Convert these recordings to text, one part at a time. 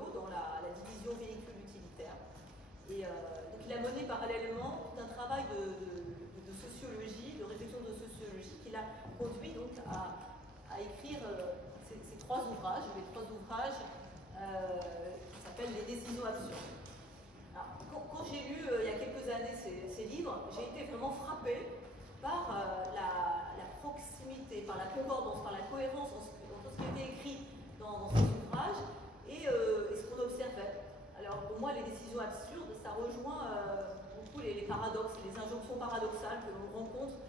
Renault dans la division véhicules utilitaires. Et donc il a mené parallèlement tout un travail de sociologie, de réflexion de sociologie, qui l'a conduit donc à écrire ces trois ouvrages, qui s'appellent Les décisions absurdes. Alors, quand j'ai lu il y a quelques années ces livres, j'ai été vraiment frappée par la proximité, par la concordance, par la cohérence dans tout ce qui était écrit dans ces ouvrages et ce qu'on observait. Alors pour moi, les décisions absurdes, ça rejoint beaucoup les paradoxes, les injonctions paradoxales que l'on rencontre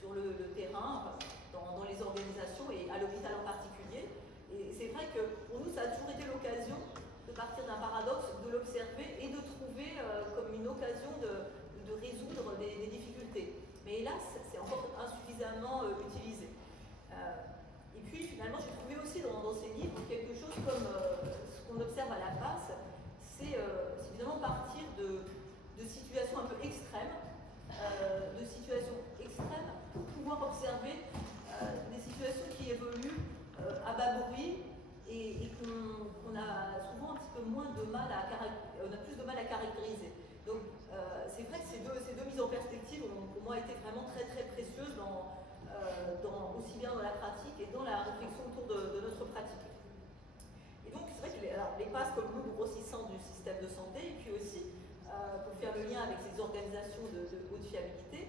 sur le terrain, dans les organisations et à l'hôpital en particulier. Et c'est vrai que pour nous, ça a toujours été l'occasion de partir d'un paradoxe, de l'observer et de trouver comme une occasion de résoudre des difficultés. Mais hélas, c'est encore insuffisamment utilisé. Et puis finalement, j'ai trouvé aussi dans ces livres quelque chose comme ce qu'on observe à la face, c'est évidemment partir de situations un peu extrêmes, pour pouvoir observer des situations qui évoluent à bas bruit et qu'on a souvent un petit peu moins de mal on a plus de mal à caractériser. Donc c'est vrai que ces deux mises en perspective ont pour moi été vraiment très très précieuses aussi bien dans la pratique et dans la réflexion autour de notre pratique. Et donc c'est vrai que les passes comme nous grossissant du système de santé, et puis aussi pour faire le lien avec ces organisations de haute fiabilité,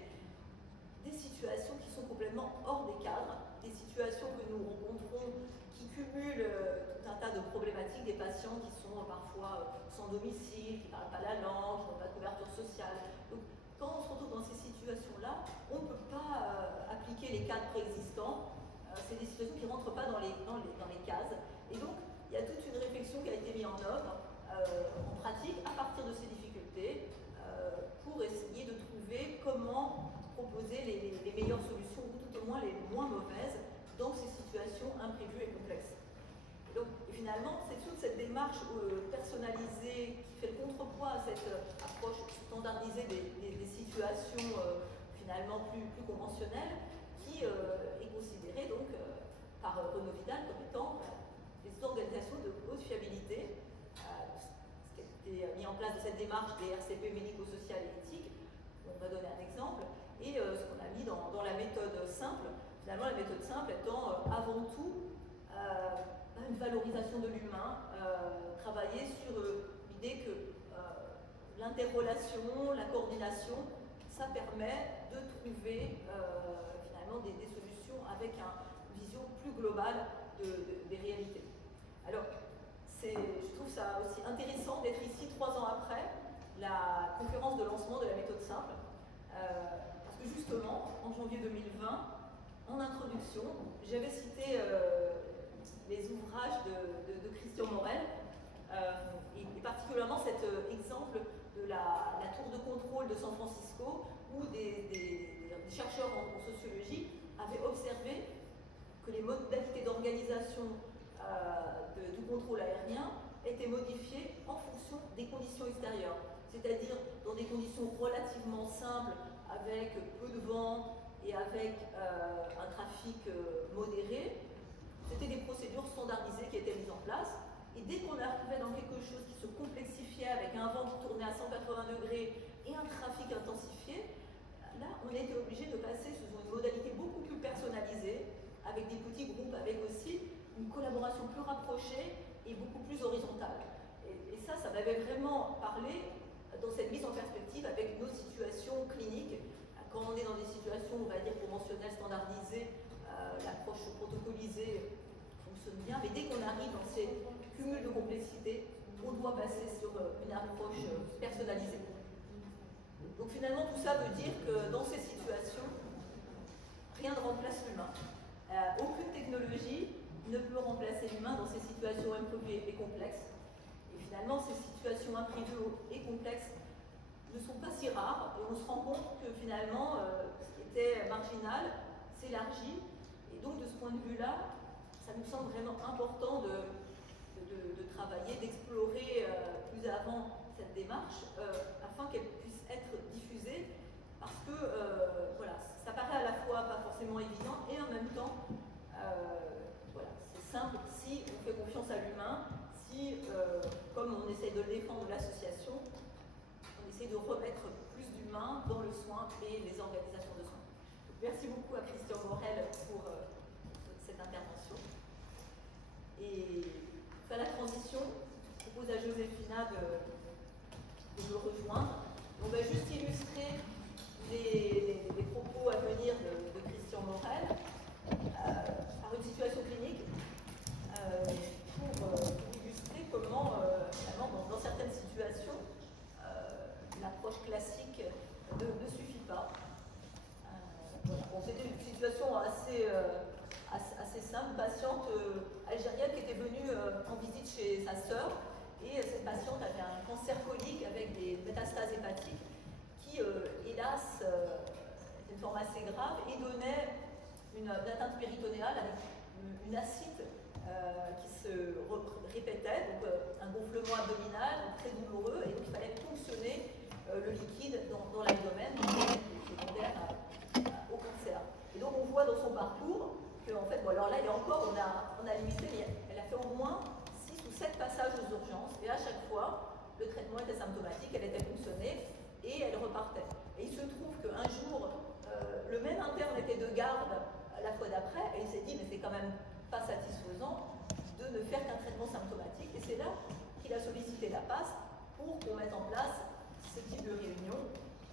des situations qui sont complètement hors des cadres, des situations que nous rencontrons qui cumulent tout un tas de problématiques, des patients qui sont parfois sans domicile, qui ne parlent pas la langue, qui n'ont pas de couverture sociale. Donc, quand on se retrouve dans ces situations-là, on ne peut pas appliquer les cadres préexistants. C'est des situations qui ne rentrent pas dans les cases. Et donc, il y a toute une réflexion qui a été mise en œuvre en pratique à partir de ces difficultés pour essayer de trouver comment proposer les meilleures solutions, ou tout au moins les moins mauvaises, dans ces situations imprévues et complexes. Et donc, finalement, c'est toute cette démarche personnalisée qui fait le contrepoids à cette approche standardisée des situations finalement plus conventionnelles, qui est considérée donc par Renaud Vidal comme étant des organisations de haute fiabilité, ce qui a été mis en place de cette démarche des RCP médico-sociales et éthiques. On va donner un exemple, et ce qu'on a mis dans la méthode simple, finalement la méthode simple étant avant tout une valorisation de l'humain, travailler sur l'idée que l'interrelation, la coordination, ça permet de trouver finalement des solutions avec une vision plus globale des réalités. Alors, je trouve ça aussi intéressant d'être ici 3 ans après la conférence de lancement de la méthode simple, parce que justement, en janvier 2020, en introduction, j'avais cité les ouvrages de Christian Morel, et particulièrement cet exemple de la tour de contrôle de San Francisco, où des chercheurs en sociologie avaient observé que les modalités d'organisation du contrôle aérien étaient modifiées en fonction des conditions extérieures, c'est-à-dire dans des conditions relativement simples, avec peu de vent et avec un trafic modéré. C'était des procédures standardisées qui étaient mises en place. Et dès qu'on arrivait dans quelque chose qui se complexifiait avec un vent qui tournait à 180 degrés et un trafic intensifié, là, on était obligé de passer sous une modalité beaucoup plus personnalisée, avec des petits groupes, avec aussi une collaboration plus rapprochée et beaucoup plus horizontale. Et ça m'avait vraiment parlé dans cette mise en perspective avec nos situations cliniques. Quand on est dans des situations, on va dire, conventionnelles, standardisées, l'approche protocolisée fonctionne bien, mais dès qu'on arrive dans ces cumuls de complexité, on doit passer sur une approche personnalisée. Donc finalement, tout ça veut dire que dans ces situations, rien ne remplace l'humain. Aucune technologie ne peut remplacer l'humain dans ces situations imprévues et complexes. Et finalement, ces situations imprévues et complexes ne sont pas si rares, et on se rend compte que finalement, ce qui était marginal s'élargit. Et donc, de ce point de vue-là, ça nous semble vraiment important de travailler, d'explorer plus avant cette démarche, afin qu'elle puisse être diffusée, parce que voilà, ça paraît à la fois pas forcément évident, et en même temps, voilà, c'est simple si on fait confiance à l'humain qui, comme on essaye de le défendre de l'association, on essaie de remettre plus d'humain dans le soin et les organisations de soins. Donc, merci beaucoup à Christian Morel pour cette intervention. Et pour faire la transition, je propose à Joséphina de me rejoindre. On va juste illustrer les propos à venir de Christian Morel par une situation clinique pour illustrer comment, finalement, dans certaines situations, l'approche classique ne suffit pas. Voilà. Bon, c'était une situation assez simple, une patiente algérienne qui était venue en visite chez sa sœur, et cette patiente avait un cancer colique avec des métastases hépatiques qui, hélas, était une forme assez grave et donnait une atteinte péritonéale avec une acide qui se répétait, donc un gonflement abdominal très douloureux, et donc il fallait ponctionner le liquide dans l'abdomen, secondaire au cancer. Et donc on voit dans son parcours que, en fait, bon, alors là, et encore, on a limité, mais elle a fait au moins 6 ou 7 passages aux urgences, et à chaque fois, le traitement était symptomatique, elle était ponctionnée, et elle repartait. Et il se trouve qu'un jour, le même interne était de garde la fois d'après, et il s'est dit, mais c'est quand même pas satisfaisant de ne faire qu'un traitement symptomatique, et c'est là qu'il a sollicité la PAS pour qu'on mette en place ce type de réunion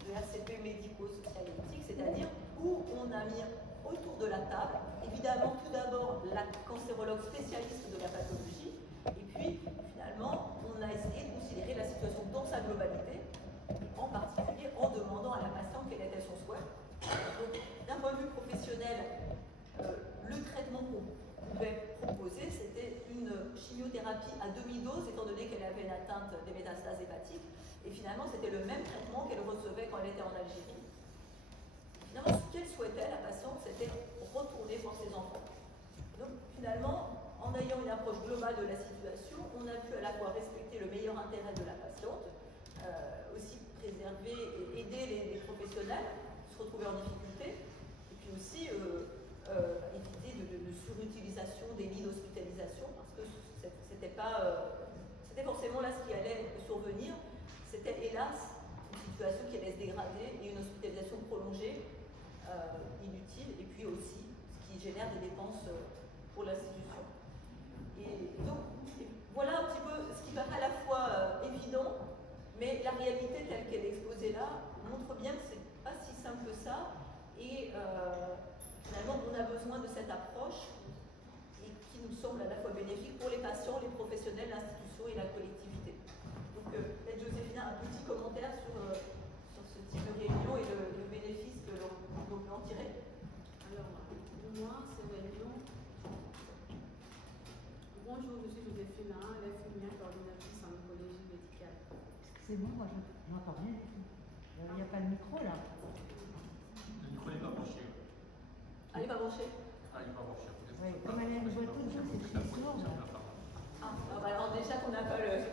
de RCP médico-social éthique, c'est-à-dire où on a mis autour de la table, évidemment, tout d'abord la cancérologue spécialiste de la pathologie, et puis finalement on a essayé de considérer la situation dans sa globalité, en particulier en demandant à la patiente quel était son souhait. Donc d'un point de vue professionnel, le traitement qu'on pouvait proposer, c'était une chimiothérapie à demi-dose, étant donné qu'elle avait une atteinte des métastases hépatiques, et finalement c'était le même traitement qu'elle recevait quand elle était en Algérie. Finalement, ce qu'elle souhaitait, la patiente, c'était retourner voir ses enfants. Donc finalement, en ayant une approche globale de la situation, on a pu à la fois respecter le meilleur intérêt de la patiente, aussi préserver et aider les professionnels qui se retrouvaient en difficulté, et puis aussi éviter de surutilisation des lits d'hospitalisation, parce que c'était forcément là ce qui allait survenir, c'était hélas une situation qui allait se dégrader et une hospitalisation prolongée, inutile, et puis aussi ce qui génère des dépenses pour l'institution. Et donc voilà un petit peu ce qui paraît à la fois évident, mais la réalité telle qu'elle est exposée là montre bien que c'est pas si simple que ça, et finalement on a besoin de cette approche et qui nous semble à la fois bénéfique pour les patients, les professionnels, l'institution et la collectivité. Donc peut-être Joséphina, un petit commentaire sur ce type de réunion et le bénéfice que l'on peut en tirer. Alors, pour moi, ces réunions... Bonjour, je suis Joséphina, l'infirmière coordinatrice en oncologie médicale. C'est bon, moi j'entends rien du tout. Il n'y a pas de micro là. Le micro n'est pas branché. Elle n'est pas branchée. Ah, il n'est pas branché. Oui, comme elle a une voix toute douce, c'est très sourd. Alors déjà qu'on n'a pas le...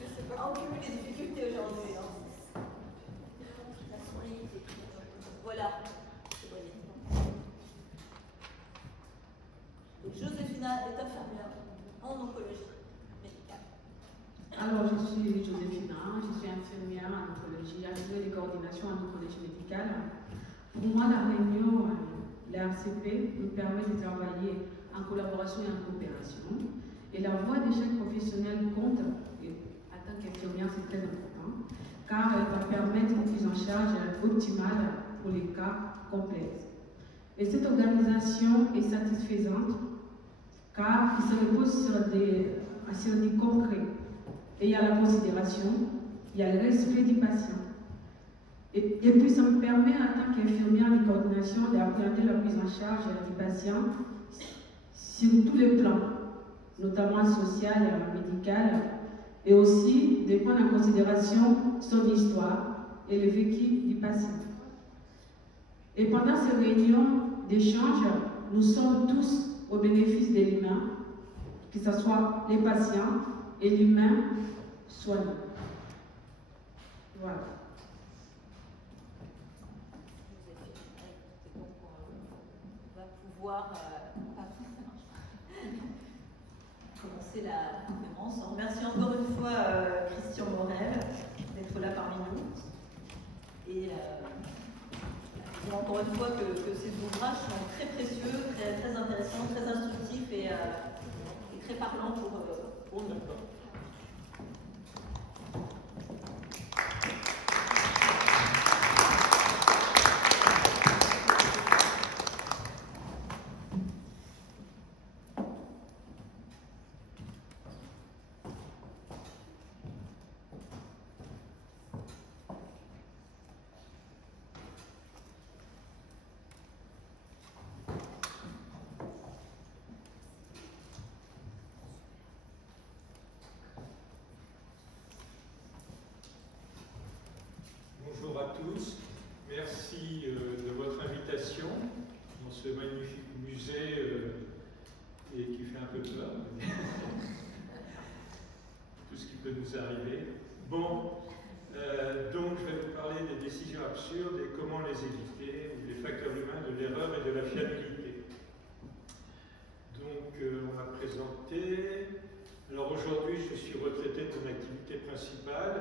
Je sais pas, on cumule les difficultés aujourd'hui. Hein. La souris. Voilà. Donc Joséphina est infirmière en oncologie médicale. Alors, je suis Joséphina, je suis infirmière en oncologie, assurée de coordination en oncologie médicale. Pour moi, la réunion, la RCP, nous permet de travailler en collaboration et en coopération. Et la voix de chaque professionnel compte, et en tant qu'infirmière, c'est très important, car elle va permettre une prise en charge optimale pour les cas complexes. Et cette organisation est satisfaisante, car il se repose sur du concret. Et il y a la considération, il y a le respect du patient. Et puis ça me permet en tant qu'infirmière de coordination d'appréhender la prise en charge du patient sur tous les plans, notamment social, médical, et aussi de prendre en considération son histoire et le vécu du patient. Et pendant ces réunions d'échange, nous sommes tous au bénéfice de l'humain, que ce soit les patients et l'humain soignant. Voilà. On va pouvoir... commencer la conférence en remerciant encore une fois Christian Morel d'être là parmi nous. Et encore une fois que ces ouvrages sont très précieux, très intéressants, très instructifs et très parlants pour nous. Bonjour à tous, merci de votre invitation dans ce magnifique musée et qui fait un peu peur, tout ce qui peut nous arriver. Bon, donc je vais vous parler des décisions absurdes et comment les éviter, ou des facteurs humains de l'erreur et de la fiabilité. Donc on m'a présenté. Alors aujourd'hui je suis retraité de mon activité principale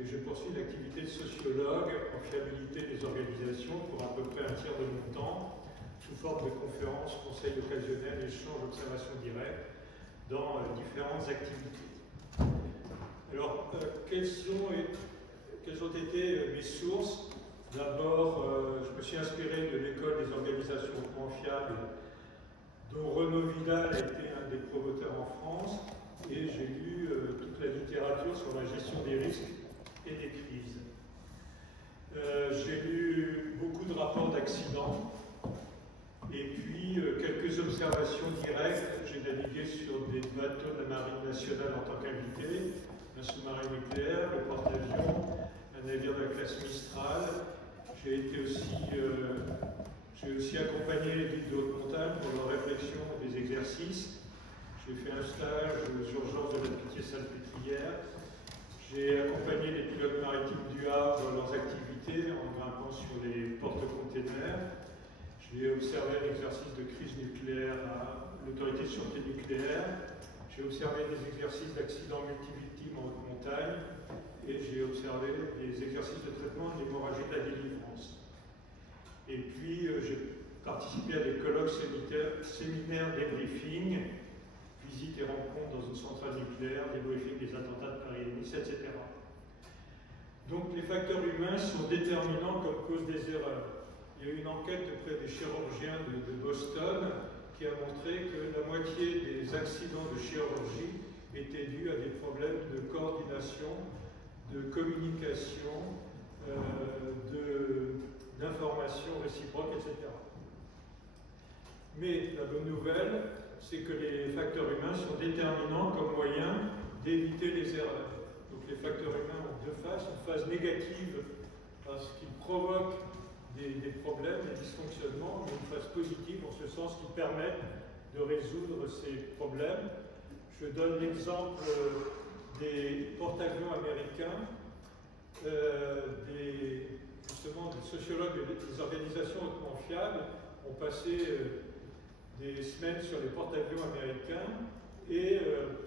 et je poursuis l'activité de sociologue en fiabilité des organisations pour à peu près un tiers de mon temps, sous forme de conférences, conseils occasionnels, échanges, observations directes dans différentes activités. Alors, quelles ont été mes sources? D'abord, je me suis inspiré de l'école des organisations hautement fiables, dont Renaud Vidal a été un des promoteurs en France, et j'ai lu toute la littérature sur la gestion des risques et des crises. J'ai lu beaucoup de rapports d'accidents et puis quelques observations directes. J'ai navigué sur des bateaux de la Marine nationale en tant qu'invité, un sous-marin nucléaire, le porte-avions, un navire de la classe Mistral. J'ai aussi accompagné les guides de haute montagne pour leur réflexion des exercices. J'ai fait un stage aux urgences de la Pitié-Salpêtrière. J'ai accompagné les pilotes maritimes du Havre dans leurs activités en grimpant sur les porte-containers. J'ai observé l'exercice de crise nucléaire à l'autorité de sûreté nucléaire. J'ai observé des exercices d'accidents multivictimes en haute montagne et j'ai observé des exercices de traitement de l'hémorragie de la délivrance. Et puis j'ai participé à des colloques séminaires, débriefing, visites et rencontres dans une centrale nucléaire, débriefing des attentats de Paris et Nice, etc. Donc les facteurs humains sont déterminants comme cause des erreurs. Il y a eu une enquête auprès des chirurgiens de Boston qui a montré que la moitié des accidents de chirurgie étaient dus à des problèmes de coordination, de communication, d'information réciproque, etc. Mais la bonne nouvelle, c'est que les facteurs humains sont déterminants comme moyen d'éviter les erreurs. Donc les facteurs humains ont deux faces, une phase négative parce qu'ils provoquent des problèmes, des dysfonctionnements, mais une phase positive en ce sens qu'ils permettent de résoudre ces problèmes. Je donne l'exemple des porte-avions américains, justement des sociologues et des organisations hautement fiables ont passé des semaines sur les porte-avions américains et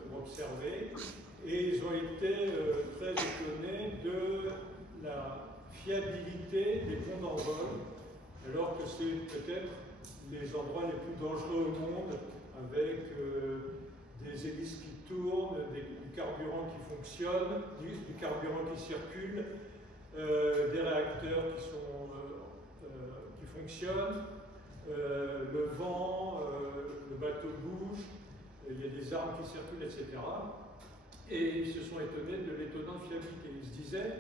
pour observer, et ils ont été très étonnés de la fiabilité des ponts d'envol, alors que c'est peut-être les endroits les plus dangereux au monde, avec des hélices qui tournent, du carburant qui fonctionne, du carburant qui circule, des réacteurs qui fonctionnent, le vent, le bateau bouge, il y a des armes qui circulent, etc. Et ils se sont étonnés de l'étonnante fiabilité. Ils se disaient,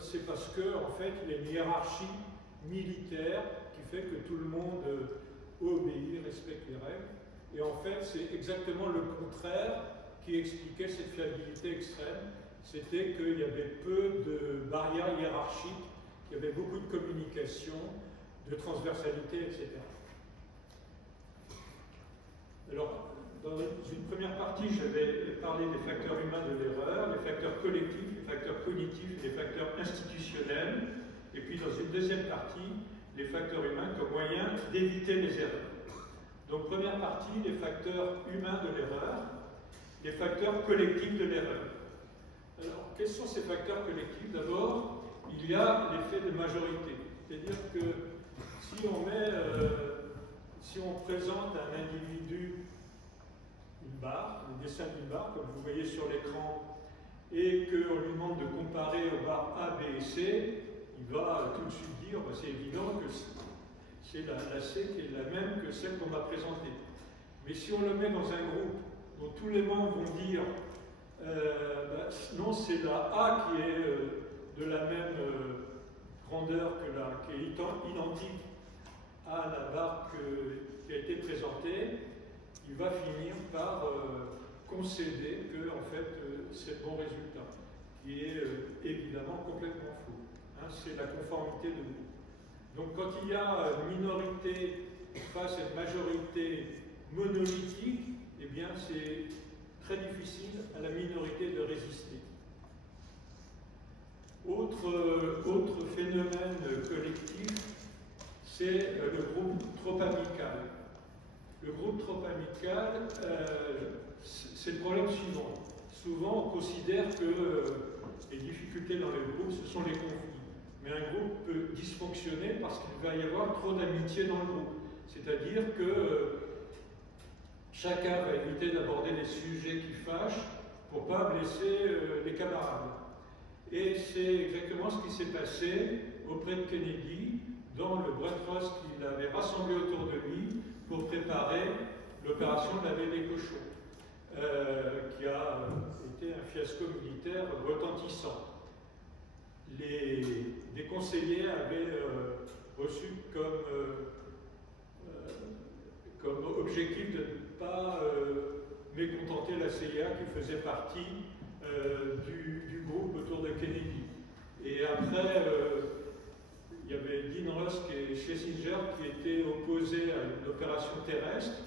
c'est parce qu'en fait, il y a une hiérarchie militaire qui fait que tout le monde obéit, respecte les règles. Et en fait, c'est exactement le contraire qui expliquait cette fiabilité extrême. C'était qu'il y avait peu de barrières hiérarchiques, qu'il y avait beaucoup de communication, de transversalité, etc. Alors, dans une première partie, j'avais parlé des facteurs humains de l'erreur, les facteurs collectifs, les facteurs cognitifs, les facteurs institutionnels, et puis dans une deuxième partie, les facteurs humains comme moyen d'éviter les erreurs. Donc première partie, les facteurs humains de l'erreur. les facteurs collectifs de l'erreur. Alors, quels sont ces facteurs collectifs? D'abord, il y a l'effet de majorité. C'est-à-dire que si on présente à un individu une barre, le dessin d'une barre, comme vous voyez sur l'écran, et qu'on lui demande de comparer aux barres A, B et C, il va tout de suite dire, bah, c'est évident que c'est la C qui est la même que celle qu'on m'a présentée. Mais si on le met dans un groupe dont tous les membres vont dire bah, non, c'est la A qui est de la même grandeur qui est identique à la barre qui a été présentée, il va finir par concéder que en fait c'est le bon résultat, qui est évidemment complètement faux. Hein, c'est la conformité de groupe. Donc quand il y a une minorité face à une majorité monolithique, eh bien c'est très difficile à la minorité de résister. Autre phénomène collectif, c'est le groupe trop amical. Le groupe trop amical, c'est le problème suivant. Souvent, on considère que les difficultés dans les groupes, ce sont les conflits. Mais un groupe peut dysfonctionner parce qu'il va y avoir trop d'amitié dans le groupe. C'est-à-dire que chacun va éviter d'aborder des sujets qui fâchent pour ne pas blesser les camarades. Et c'est exactement ce qui s'est passé auprès de Kennedy, dans le breakfast qu'il avait rassemblé autour de lui pour préparer l'opération de la baie des cochons, qui a été un fiasco militaire retentissant. Des conseillers avaient reçu comme objectif de ne pas mécontenter la CIA qui faisait partie du groupe autour de Kennedy. Et après, il y avait Dean Rusk et Schlesinger qui étaient opposés à une opération terrestre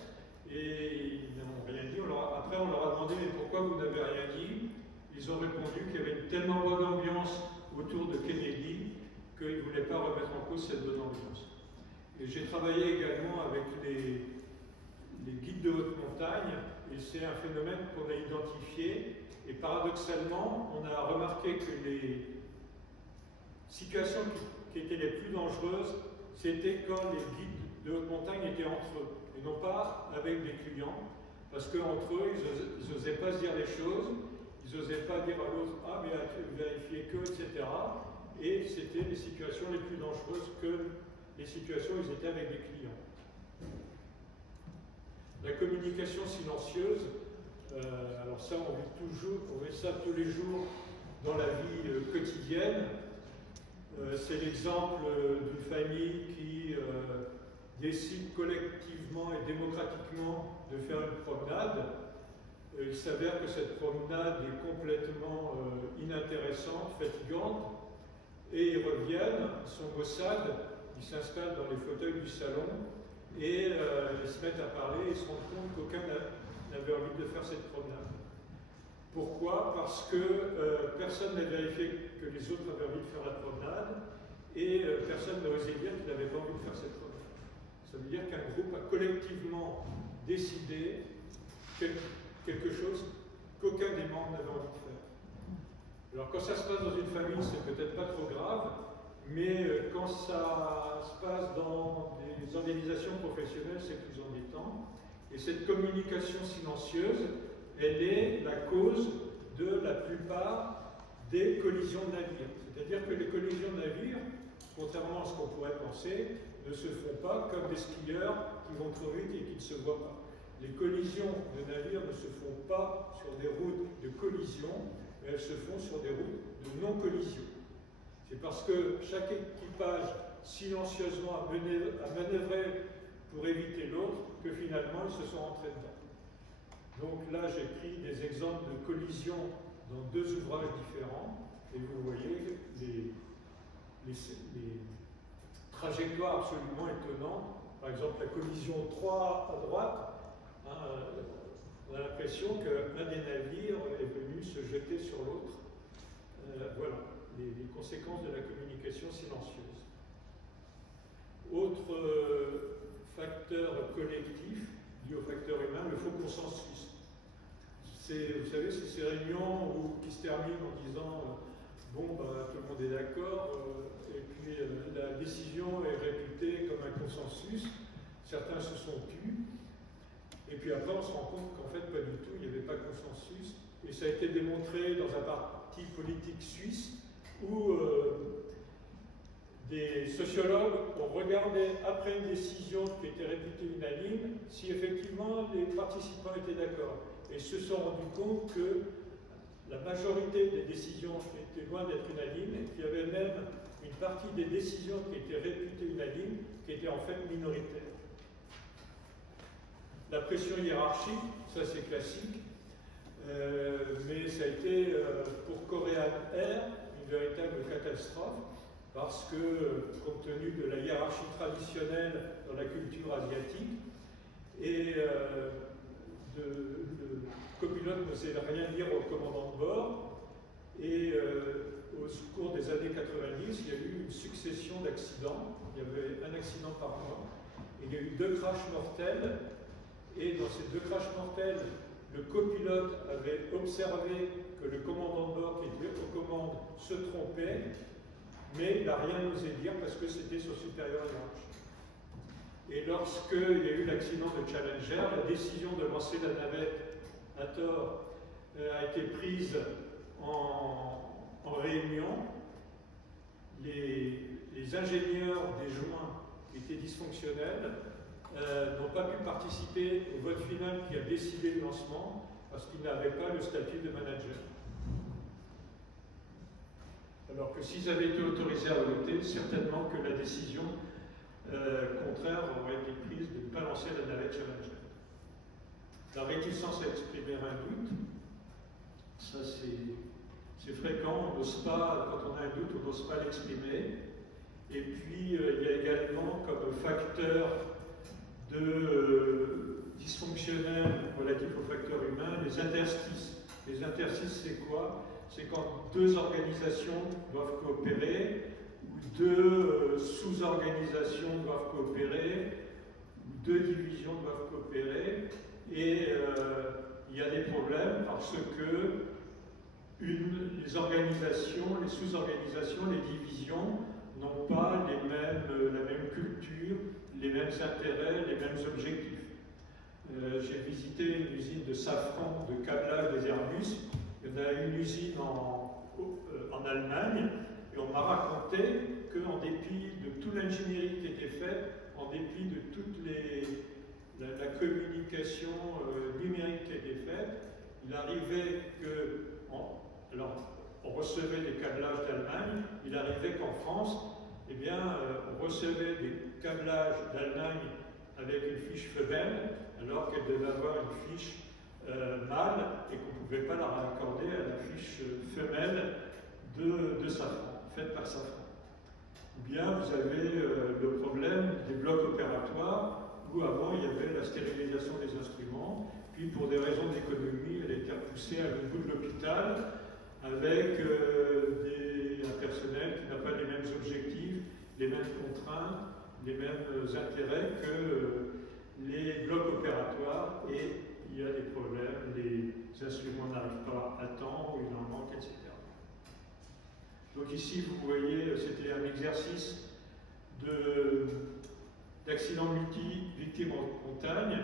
et ils n'ont rien dit. Après, on leur a demandé mais pourquoi vous n'avez rien dit? Ils ont répondu qu'il y avait une tellement bonne ambiance autour de Kennedy qu'ils ne voulaient pas remettre en cause cette bonne ambiance. Et j'ai travaillé également avec les guides de haute montagne et c'est un phénomène qu'on a identifié. Et paradoxalement, on a remarqué que les situations qui étaient les plus dangereuses, c'était quand les guides de haute montagne étaient entre eux, et non pas avec des clients, parce qu'entre eux, ils n'osaient pas se dire les choses, ils n'osaient pas dire à l'autre « Ah, mais as-tu vérifié que… » etc. Et c'était les situations les plus dangereuses que les situations où ils étaient avec des clients. La communication silencieuse, alors ça, on vit ça tous les jours dans la vie quotidienne. C'est l'exemple d'une famille qui décide collectivement et démocratiquement de faire une promenade. Il s'avère que cette promenade est complètement inintéressante, fatigante, et ils reviennent, ils sont maussades, ils s'installent dans les fauteuils du salon, et ils se mettent à parler et ils se rendent compte qu'aucun n'avait envie de faire cette promenade. Pourquoi? Parce que personne n'a vérifié que les autres avaient envie de faire la promenade et personne n'a osé dire qu'il n'avait pas envie de faire cette promenade. Ça veut dire qu'un groupe a collectivement décidé quelque chose qu'aucun des membres n'avait envie de faire. Alors quand ça se passe dans une famille, c'est peut-être pas trop grave, mais quand ça se passe dans des organisations professionnelles, c'est plus embêtant. Et cette communication silencieuse, elle est la cause de la plupart des collisions de navires. C'est-à-dire que les collisions de navires, contrairement à ce qu'on pourrait penser, ne se font pas comme des skieurs qui vont trop vite et qui ne se voient pas. Les collisions de navires ne se font pas sur des routes de collision, mais elles se font sur des routes de non-collision. C'est parce que chaque équipage silencieusement a manœuvré pour éviter l'autre que finalement ils se sont rentrés dedans. Donc là, j'ai pris des exemples de collisions dans deux ouvrages différents, et vous voyez les trajectoires absolument étonnantes. Par exemple, la collision 3 à droite, on a l'impression qu'un des navires est venu se jeter sur l'autre. Voilà, les conséquences de la communication silencieuse. Autre facteur collectif lié au facteur humain, le faux consensus. vous savez, c'est ces réunions qui se terminent en disant bon, bah, tout le monde est d'accord, et puis la décision est réputée comme un consensus. Certains se sont tus, et puis après on se rend compte qu'en fait pas du tout, il n'y avait pas de consensus. Et ça a été démontré dans un parti politique suisse où des sociologues ont regardé après une décision qui était réputée unanime si effectivement les participants étaient d'accord. Et se sont rendus compte que la majorité des décisions étaient loin d'être unanimes et qu'il y avait même une partie des décisions qui étaient réputées unanimes qui étaient en fait minoritaires. La pression hiérarchique, ça c'est classique, mais ça a été pour Korean Air une véritable catastrophe parce que, compte tenu de la hiérarchie traditionnelle dans la culture asiatique, et le copilote n'osait rien dire au commandant de bord, et au cours des années 90, il y a eu une succession d'accidents. Il y avait un accident par mois, et il y a eu 2 crashs mortels, et dans ces 2 crashs mortels, le copilote avait observé que le commandant de bord qui était aux commandes se trompait, mais il n'a rien osé dire parce que c'était son supérieur hiérarchique. Et lorsqu'il y a eu l'accident de Challenger, la décision de lancer la navette à tort a été prise en réunion. Les ingénieurs des joints qui étaient dysfonctionnels n'ont pas pu participer au vote final qui a décidé le lancement parce qu'ils n'avaient pas le statut de manager. Alors que s'ils avaient été autorisés à voter, certainement que la décision contraire aurait été prise de ne pas lancer la navette Challenger. La réticence à exprimer un doute, ça c'est fréquent, on n'ose pas, quand on a un doute, on n'ose pas l'exprimer. Et puis il y a également comme facteur dysfonctionnel relatif aux facteurs humains les interstices. Les interstices, c'est quoi? C'est quand 2 organisations doivent coopérer, ou 2 sous-organisations doivent coopérer, ou 2 divisions doivent coopérer, et il y a des problèmes parce que les organisations, les sous-organisations, les divisions n'ont pas la même culture, les mêmes intérêts, les mêmes objectifs. J'ai visité une usine de safran, de câblage des Airbus. Il y en a une usine en Allemagne, et on m'a raconté qu'en dépit de toute l'ingénierie qui était faite, en dépit de toute la communication numérique qui était faite, il arrivait que, alors on recevait des câblages d'Allemagne, il arrivait qu'en France, eh bien, on recevait des câblages d'Allemagne avec une fiche femelle, alors qu'elle devait avoir une fiche mâle, et qu'on ne pouvait pas la raccorder à la fiche femelle de safran, faite par safran. Ou bien vous avez le problème des blocs opératoires, où avant il y avait la stérilisation des instruments, puis pour des raisons d'économie, elle a été repoussée à l'autre bout de l'hôpital, avec un personnel qui n'a pas les mêmes objectifs, les mêmes contraintes, les mêmes intérêts que les blocs opératoires, et il y a des problèmes, les instruments n'arrivent pas à temps, ou il en manque, etc. Donc ici, vous voyez, c'était un exercice d'accident multi-victimes en montagne,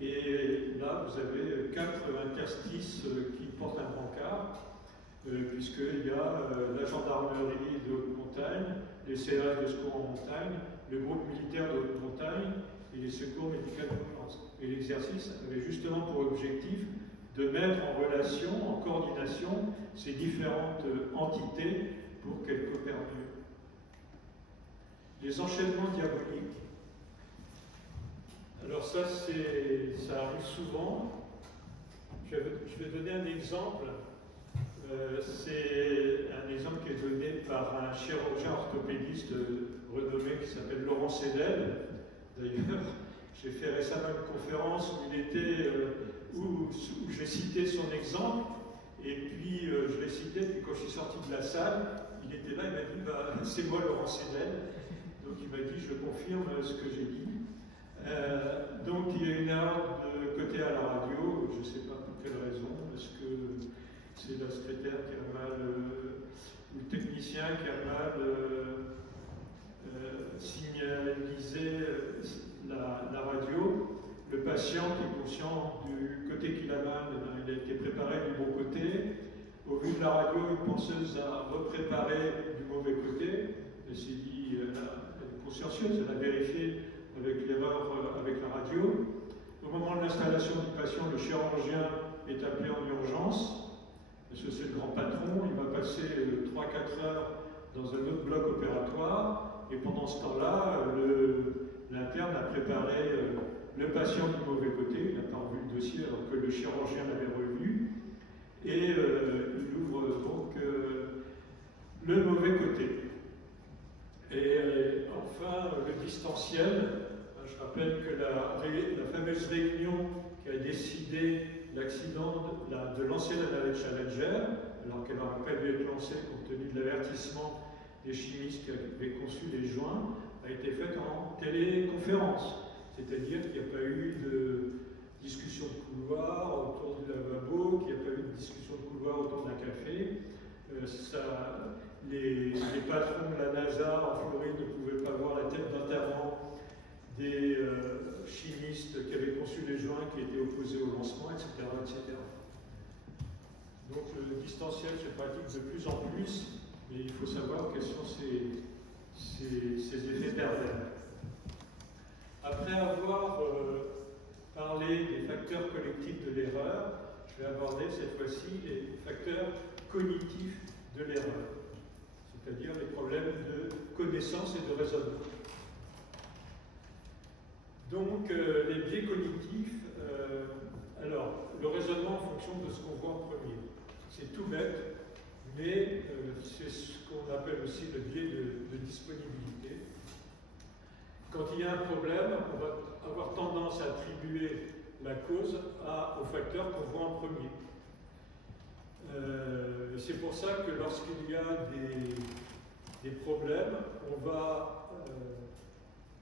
et là, vous avez 4 interstices qui portent un brancard, puisqu'il y a la gendarmerie de haute montagne, les CRS de secours en montagne, le groupe militaire de haute montagne et les secours médicaux d'urgence. Et l'exercice avait justement pour objectif de mettre en relation, en coordination, ces différentes entités pour qu'elles coopèrent mieux. Les enchaînements diaboliques. Alors ça arrive souvent. Je vais donner un exemple. C'est un exemple qui est donné par un chirurgien orthopédiste renommé qui s'appelle Laurent Sédel. D'ailleurs, j'ai fait récemment une conférence où j'ai cité son exemple, et puis je l'ai cité, puis quand je suis sorti de la salle, il était là, il m'a dit c'est moi Laurent Sédel. Donc il m'a dit je confirme ce que j'ai dit. Donc il y a une erreur de côté à la radio, je ne sais pas pour quelle raison, est-ce patient qui est conscient du côté qu'il a mal, il a été préparé du bon côté. Au vu de la radio, une penseuse a repréparé du mauvais côté. Elle s'est dit, elle est consciencieuse, elle a vérifié avec l'erreur avec la radio. Au moment de l'installation du patient, le chirurgien est appelé en urgence, parce que c'est le grand patron, il va passer 3-4 heures dans un autre bloc opératoire, et pendant ce temps-là, l'interne a préparé le patient du mauvais côté, il n'a pas revu le dossier alors que le chirurgien l'avait revu, et il ouvre donc le mauvais côté. Et enfin, le distanciel. Je rappelle que la fameuse réunion qui a décidé l'accident de lancer la navette Challenger, alors qu'elle n'aurait pas dû être lancée compte tenu de l'avertissement des chimistes qui avaient conçu les joints, a été faite en téléconférence. C'est-à-dire qu'il n'y a pas eu de discussion de couloir autour du lavabo, qu'il n'y a pas eu de discussion de couloir autour d'un café. Les patrons de la NASA en Floride ne pouvaient pas voir la tête d'enterrement des chimistes qui avaient conçu les joints qui étaient opposés au lancement, etc. etc. Donc le distanciel se pratique de plus en plus, mais il faut savoir quels sont ses effets pervers. Après avoir parlé des facteurs collectifs de l'erreur, je vais aborder cette fois-ci les facteurs cognitifs de l'erreur, c'est-à-dire les problèmes de connaissance et de raisonnement. Donc, les biais cognitifs, alors, le raisonnement en fonction de ce qu'on voit en premier. C'est tout bête, mais c'est ce qu'on appelle aussi le biais de disponibilité. Quand il y a un problème, on va avoir tendance à attribuer la cause au facteur qu'on voit en premier. C'est pour ça que lorsqu'il y a des problèmes, on va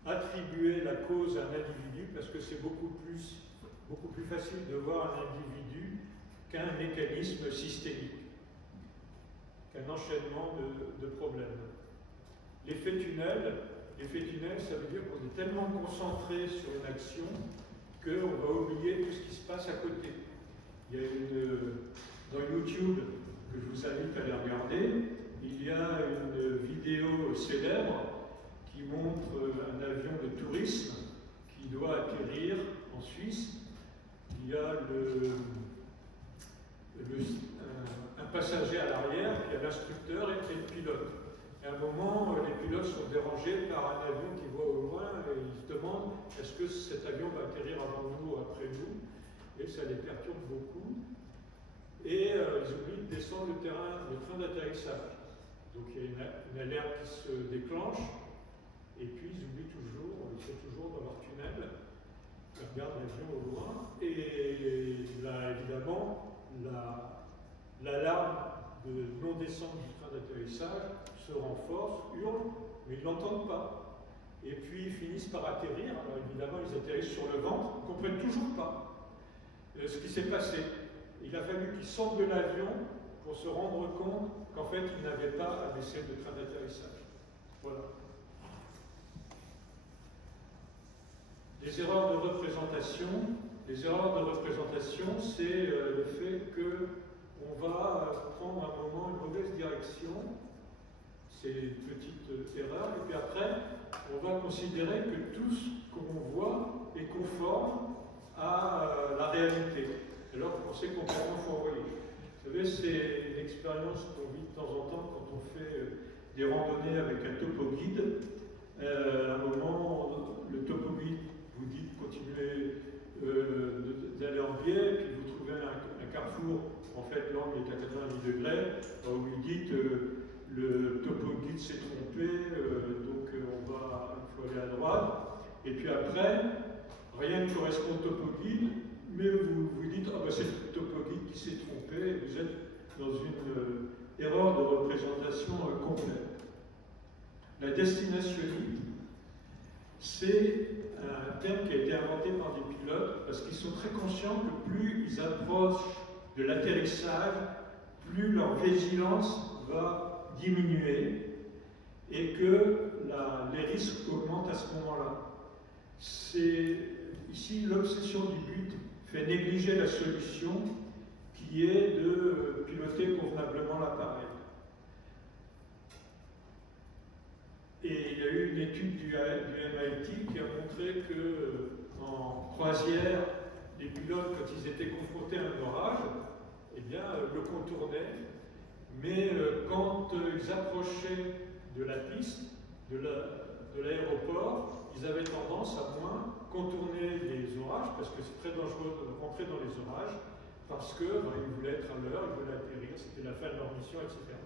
attribuer la cause à un individu parce que c'est beaucoup plus facile de voir un individu qu'un mécanisme systémique, qu'un enchaînement de problèmes. L'effet tunnel, ça veut dire qu'on est tellement concentré sur une action qu'on va oublier tout ce qui se passe à côté. Il y a dans YouTube, que je vous invite à aller regarder, il y a une vidéo célèbre qui montre un avion de tourisme qui doit atterrir en Suisse. Il y a un passager à l'arrière, il y a l'instructeur et le pilote. Et à un moment, les pilotes sont dérangés par un avion qui voit au loin et ils se demandent est-ce que cet avion va atterrir avant nous ou après nous, et ça les perturbe beaucoup. Et ils oublient de descendre le train d'atterrissage. Donc il y a une alerte qui se déclenche. Et puis ils oublient toujours, ils sont toujours dans leur tunnel, ils regardent l'avion au loin, et là évidemment, l'alarme de non-descente du train d'atterrissage se renforce, hurle, mais ils ne l'entendent pas. Et puis ils finissent par atterrir, alors évidemment ils atterrissent sur le ventre, ils ne comprennent toujours pas ce qui s'est passé. Il a fallu qu'ils sortent de l'avion pour se rendre compte qu'en fait ils n'avaient pas à baisser le train d'atterrissage. Voilà. Les erreurs de représentation, c'est le fait qu'on va prendre à un moment une mauvaise direction, c'est une petite erreur, et puis après, on va considérer que tout ce qu'on voit est conforme à la réalité, alors qu'on sait complètement fourvoyer. Vous savez, c'est une expérience qu'on vit de temps en temps quand on fait des randonnées avec un topo-guide. À un moment, le topo-guide vous dit de continuer d'aller en biais, et puis vous trouvez un carrefour, en fait l'angle est à 90 degrés, où vous dites le topo-guide s'est trompé, donc il faut aller à droite, et puis après, rien ne correspond au topo-guide, mais vous vous dites, ah ben c'est le topo-guide qui s'est trompé, et vous êtes dans une erreur de représentation complète. La destinationnite, c'est un terme qui a été inventé par des pilotes parce qu'ils sont très conscients que plus ils approchent de l'atterrissage, plus leur vigilance va diminuer et que les risques augmentent à ce moment-là. ici, l'obsession du but fait négliger la solution qui est de piloter convenablement l'appareil. Et il y a eu une étude du MIT qui a montré que en croisière, les pilotes, quand ils étaient confrontés à un orage, eh bien, le contournaient, mais quand ils approchaient de la piste, de l'aéroport, ils avaient tendance à moins contourner les orages, parce que c'est très dangereux de rentrer dans les orages, parce que ils voulaient être à l'heure, ils voulaient atterrir, c'était la fin de leur mission, etc.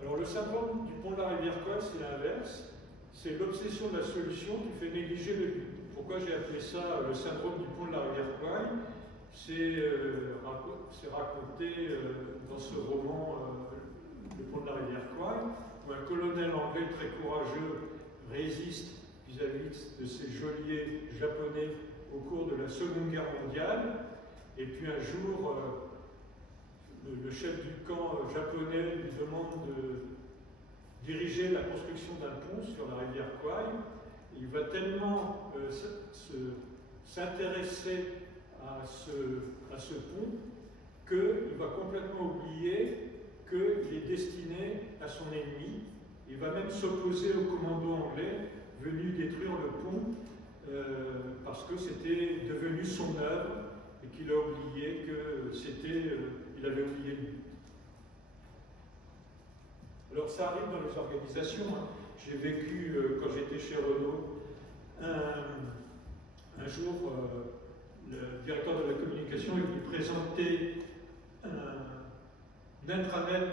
Alors le syndrome du pont de la rivière Kwai, c'est l'inverse, c'est l'obsession de la solution qui fait négliger le but. Pourquoi j'ai appelé ça le syndrome du pont de la rivière Kwai? C'est raconté dans ce roman Le pont de la rivière Kwai, où un colonel anglais très courageux résiste vis-à-vis de ses geôliers japonais au cours de la Seconde Guerre mondiale, et puis un jour, le chef du camp japonais lui demande de diriger la construction d'un pont sur la rivière Kwai. Il va tellement s'intéresser à ce pont qu'il va complètement oublier qu'il est destiné à son ennemi. Il va même s'opposer au commando anglais venu détruire le pont parce que c'était devenu son œuvre et qu'il a oublié il avait oublié le but. Alors ça arrive dans les organisations. J'ai vécu, quand j'étais chez Renault, un jour, le directeur de la communication lui présentait un intranet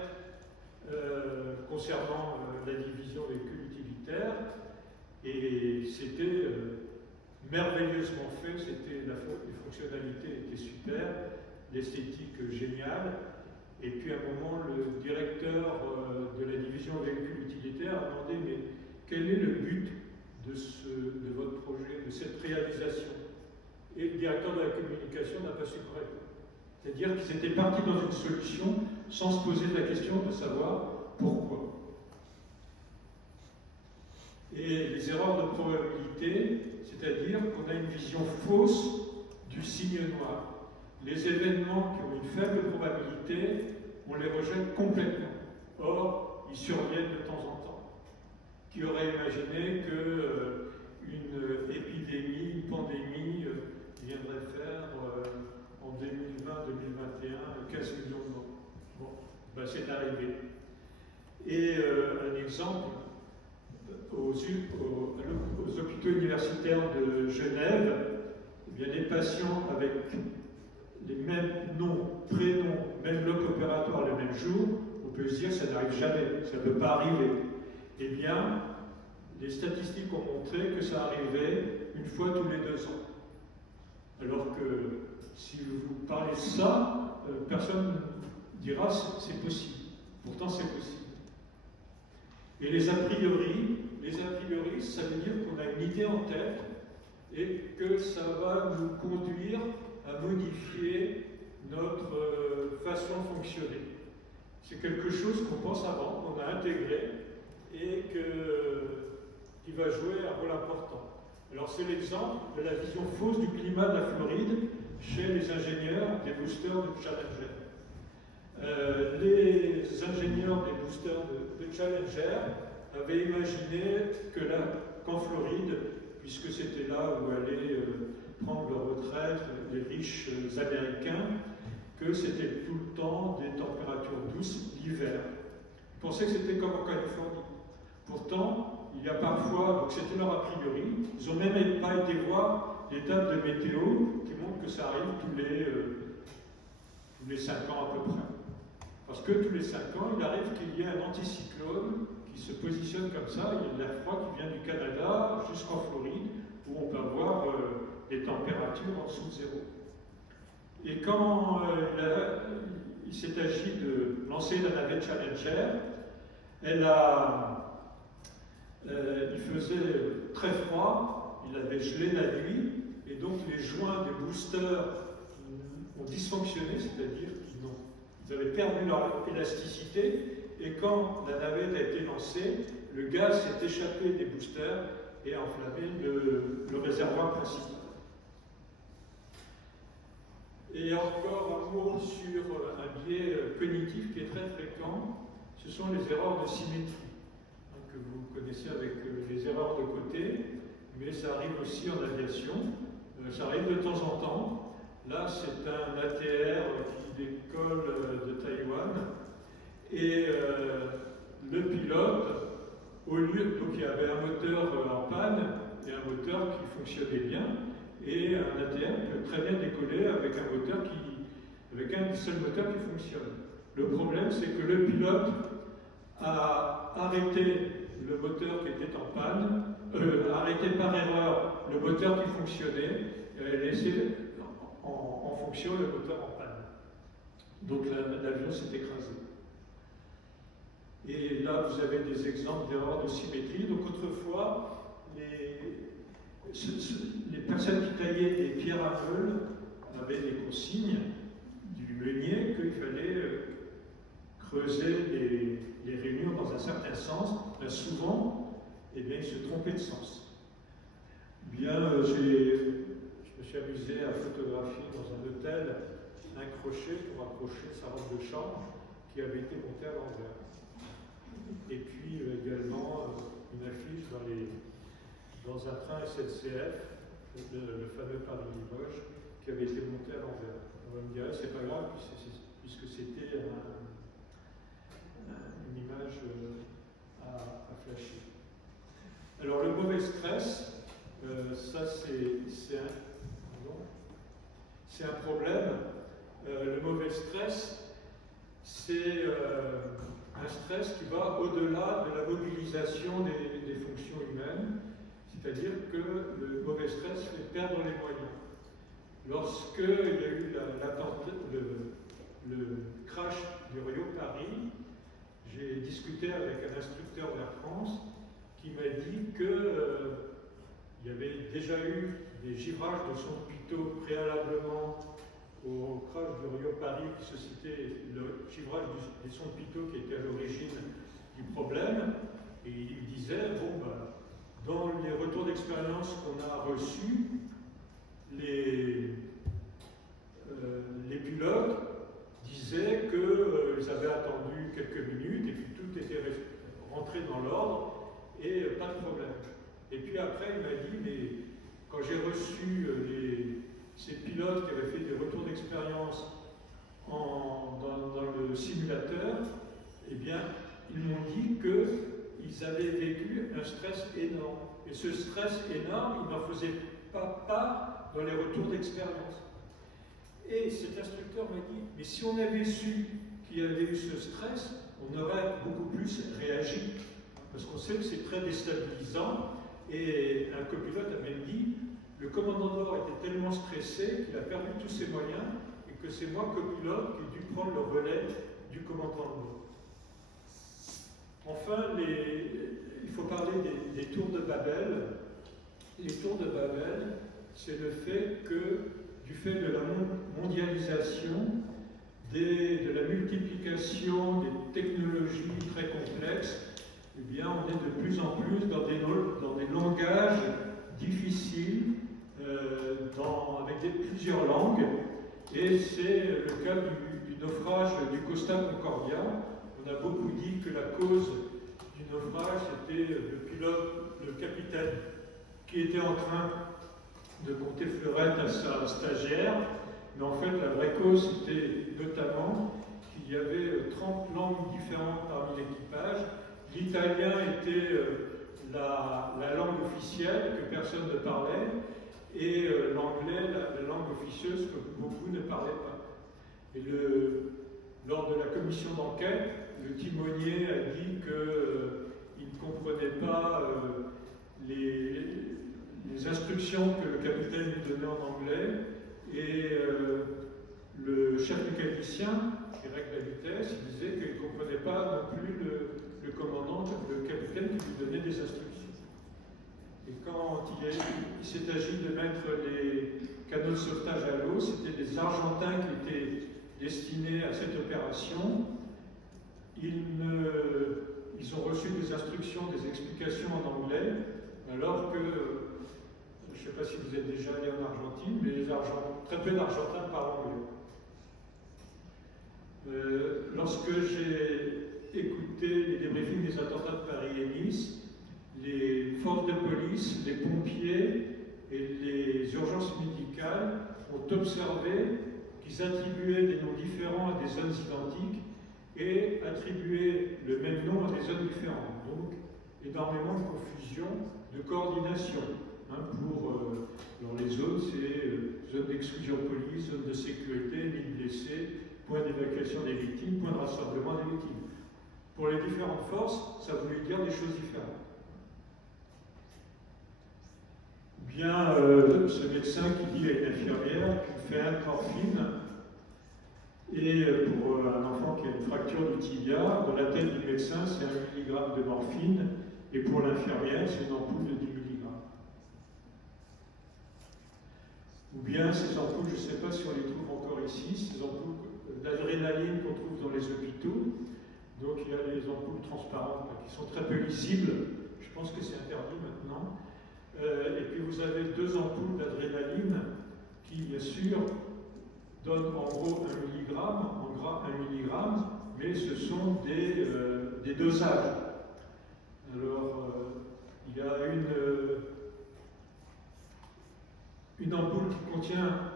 concernant la division véhicules utilitaires, et c'était merveilleusement fait, les fonctionnalités étaient super, l'esthétique géniale. Et puis à un moment, le directeur de la division véhicules utilitaires a demandé mais quel est le but de votre projet, de cette réalisation? Et le directeur de la communication n'a pas su répondre. C'est-à-dire qu'ils étaient partis dans une solution sans se poser la question de savoir pourquoi. Et les erreurs de probabilité, c'est-à-dire qu'on a une vision fausse du signe noir. Les événements qui ont une faible probabilité, on les rejette complètement. Or, ils surviennent de temps en temps. Qui aurait imaginé qu'une épidémie, une pandémie viendrait faire en 2020-2021 15 millions de morts? Bon, ben c'est arrivé. Et un exemple, aux hôpitaux universitaires de Genève, eh bien, les patients avec les mêmes noms, prénoms, même bloc opératoire le même jour, on peut se dire que ça n'arrive jamais, ça ne peut pas arriver. Eh bien, les statistiques ont montré que ça arrivait une fois tous les 2 ans. Alors que si vous parlez de ça, personne dira c'est possible. Pourtant c'est possible. Et les a priori, ça veut dire qu'on a une idée en tête et que ça va nous conduire à modifier notre façon de fonctionner. C'est quelque chose qu'on pense avant, qu'on a intégré et qui va jouer un rôle important. Alors c'est l'exemple de la vision fausse du climat de la Floride chez les ingénieurs des boosters de Challenger. Les ingénieurs des boosters de Challenger avaient imaginé qu'en Floride, puisque c'était là où allaient prendre leur retraite les riches américains, que c'était tout le temps des températures douces l'hiver. Ils pensaient que c'était comme en Californie. Pourtant, il y a parfois, donc c'était leur a priori, ils n'ont même pas été voir les tables de météo qui montrent que ça arrive tous les 5 ans à peu près. Parce que tous les 5 ans, il arrive qu'il y ait un anticyclone qui se positionne comme ça, il y a de l'air froid qui vient du Canada jusqu'en Floride, où on peut avoir des températures en dessous de zéro. Et quand il s'est agi de lancer la navette Challenger, il faisait très froid, il avait gelé la nuit, et donc les joints des boosters ont dysfonctionné, c'est-à-dire qu'ils avaient perdu leur élasticité, et quand la navette a été lancée, le gaz s'est échappé des boosters et enflammer le réservoir principal. Et encore un mot sur un biais cognitif qui est très fréquent, ce sont les erreurs de symétrie, que vous connaissez avec les erreurs de côté, mais ça arrive aussi en aviation, ça arrive de temps en temps. Là, c'est un ATR qui décolle de Taïwan, et le pilote, au lieu, donc il y avait un moteur en panne et un moteur qui fonctionnait bien, et un ATR peut très bien décoller avec un moteur avec un seul moteur qui fonctionne. Le problème, c'est que le pilote a arrêté le moteur qui était en panne, a arrêté par erreur le moteur qui fonctionnait, et a laissé en fonction le moteur en panne. Donc l'avion s'est écrasé. Et là, vous avez des exemples d'erreurs de symétrie. Donc autrefois, les personnes qui taillaient des pierres à meule avaient des consignes du meunier qu'il fallait creuser les rainures dans un certain sens. Bien souvent, eh bien, ils se trompaient de sens. Bien, je me suis amusé à photographier dans un hôtel un crochet pour accrocher sa robe de chambre qui avait été montée à l'envers. Et puis également une affiche dans un train SNCF, le fameux Paris-Limoges, qui avait été monté à l'envers. On va me dire, c'est pas grave, puisque c'était une image à flasher. Alors le mauvais stress, ça c'est un problème. Le mauvais stress, c'est un stress qui va au-delà de la mobilisation des fonctions humaines, c'est-à-dire que le mauvais stress fait perdre les moyens. Lorsqu'il y a eu le crash du Rio Paris, j'ai discuté avec un instructeur d'Air France qui m'a dit qu'il y avait déjà eu des givrages de son pitot préalablement au crash du Rio Paris, qui suscitait le givrage des sons de pitot qui était à l'origine du problème. Et il disait, bon, bah, dans les retours d'expérience qu'on a reçus, les pilotes disaient qu'ils avaient attendu quelques minutes et puis tout était rentré dans l'ordre et pas de problème. Et puis après, il m'a dit, mais quand j'ai reçu ces pilotes qui avaient fait des retours d'expérience dans le simulateur, eh bien, ils m'ont dit qu'ils avaient vécu un stress énorme. Et ce stress énorme, ils n'en faisaient pas part dans les retours d'expérience. Et cet instructeur m'a dit, mais si on avait su qu'il y avait eu ce stress, on aurait beaucoup plus réagi. Parce qu'on sait que c'est très déstabilisant. Et un copilote a même dit, le commandant de bord était tellement stressé qu'il a perdu tous ses moyens et que c'est moi, copilote, qui ai dû prendre le relais du commandant de bord. Enfin, il faut parler des tours de Babel. Les tours de Babel, c'est le fait que, du fait de la mondialisation, de la multiplication des technologies très complexes, eh bien, on est de plus en plus dans des langages difficiles, avec plusieurs langues, et c'est le cas du naufrage du Costa Concordia. On a beaucoup dit que la cause du naufrage, c'était le capitaine, qui était en train de compter fleurette à sa stagiaire, mais en fait, la vraie cause, c'était notamment qu'il y avait 30 langues différentes parmi l'équipage. L'italien était la langue officielle que personne ne parlait, et l'anglais, la langue officieuse que beaucoup ne parlaient pas. Et lors de la commission d'enquête, le timonier a dit qu'il ne comprenait pas les instructions que le capitaine lui donnait en anglais, et le chef mécanicien, qui règle la vitesse, il disait qu'il ne comprenait pas non plus le commandant, le capitaine qui lui donnait des instructions. Et quand il s'est agi de mettre les canaux de sauvetage à l'eau, c'était des Argentins qui étaient destinés à cette opération. Ils ont reçu des instructions, des explications en anglais. Alors que, je ne sais pas si vous êtes déjà allé en Argentine, mais très peu d'Argentins parlent anglais. Lorsque j'ai écouté les débriefings des attentats de Paris et Nice, les forces de police, les pompiers et les urgences médicales ont observé qu'ils attribuaient des noms différents à des zones identiques et attribuaient le même nom à des zones différentes. Donc, énormément de confusion, de coordination. Dans les zones, c'est zone d'exclusion police, zone de sécurité, ligne blessée, point d'évacuation des victimes, point de rassemblement des victimes. Pour les différentes forces, ça voulait dire des choses différentes. Bien, ce médecin qui dit à une infirmière qu'il fait un de morphine, et pour un enfant qui a une fracture du tibia, dans la tête du médecin, c'est 1 mg de morphine, et pour l'infirmière, c'est une ampoule de 10 mg. Ou bien ces ampoules, je ne sais pas si on les trouve encore ici, ces ampoules d'adrénaline qu'on trouve dans les hôpitaux. Donc il y a des ampoules transparentes qui sont très peu lisibles. Je pense que c'est interdit maintenant. Et puis vous avez 2 ampoules d'adrénaline qui, bien sûr, donnent en gros 1 mg, en gras 1 mg, mais ce sont des dosages. Alors, il y a une ampoule qui contient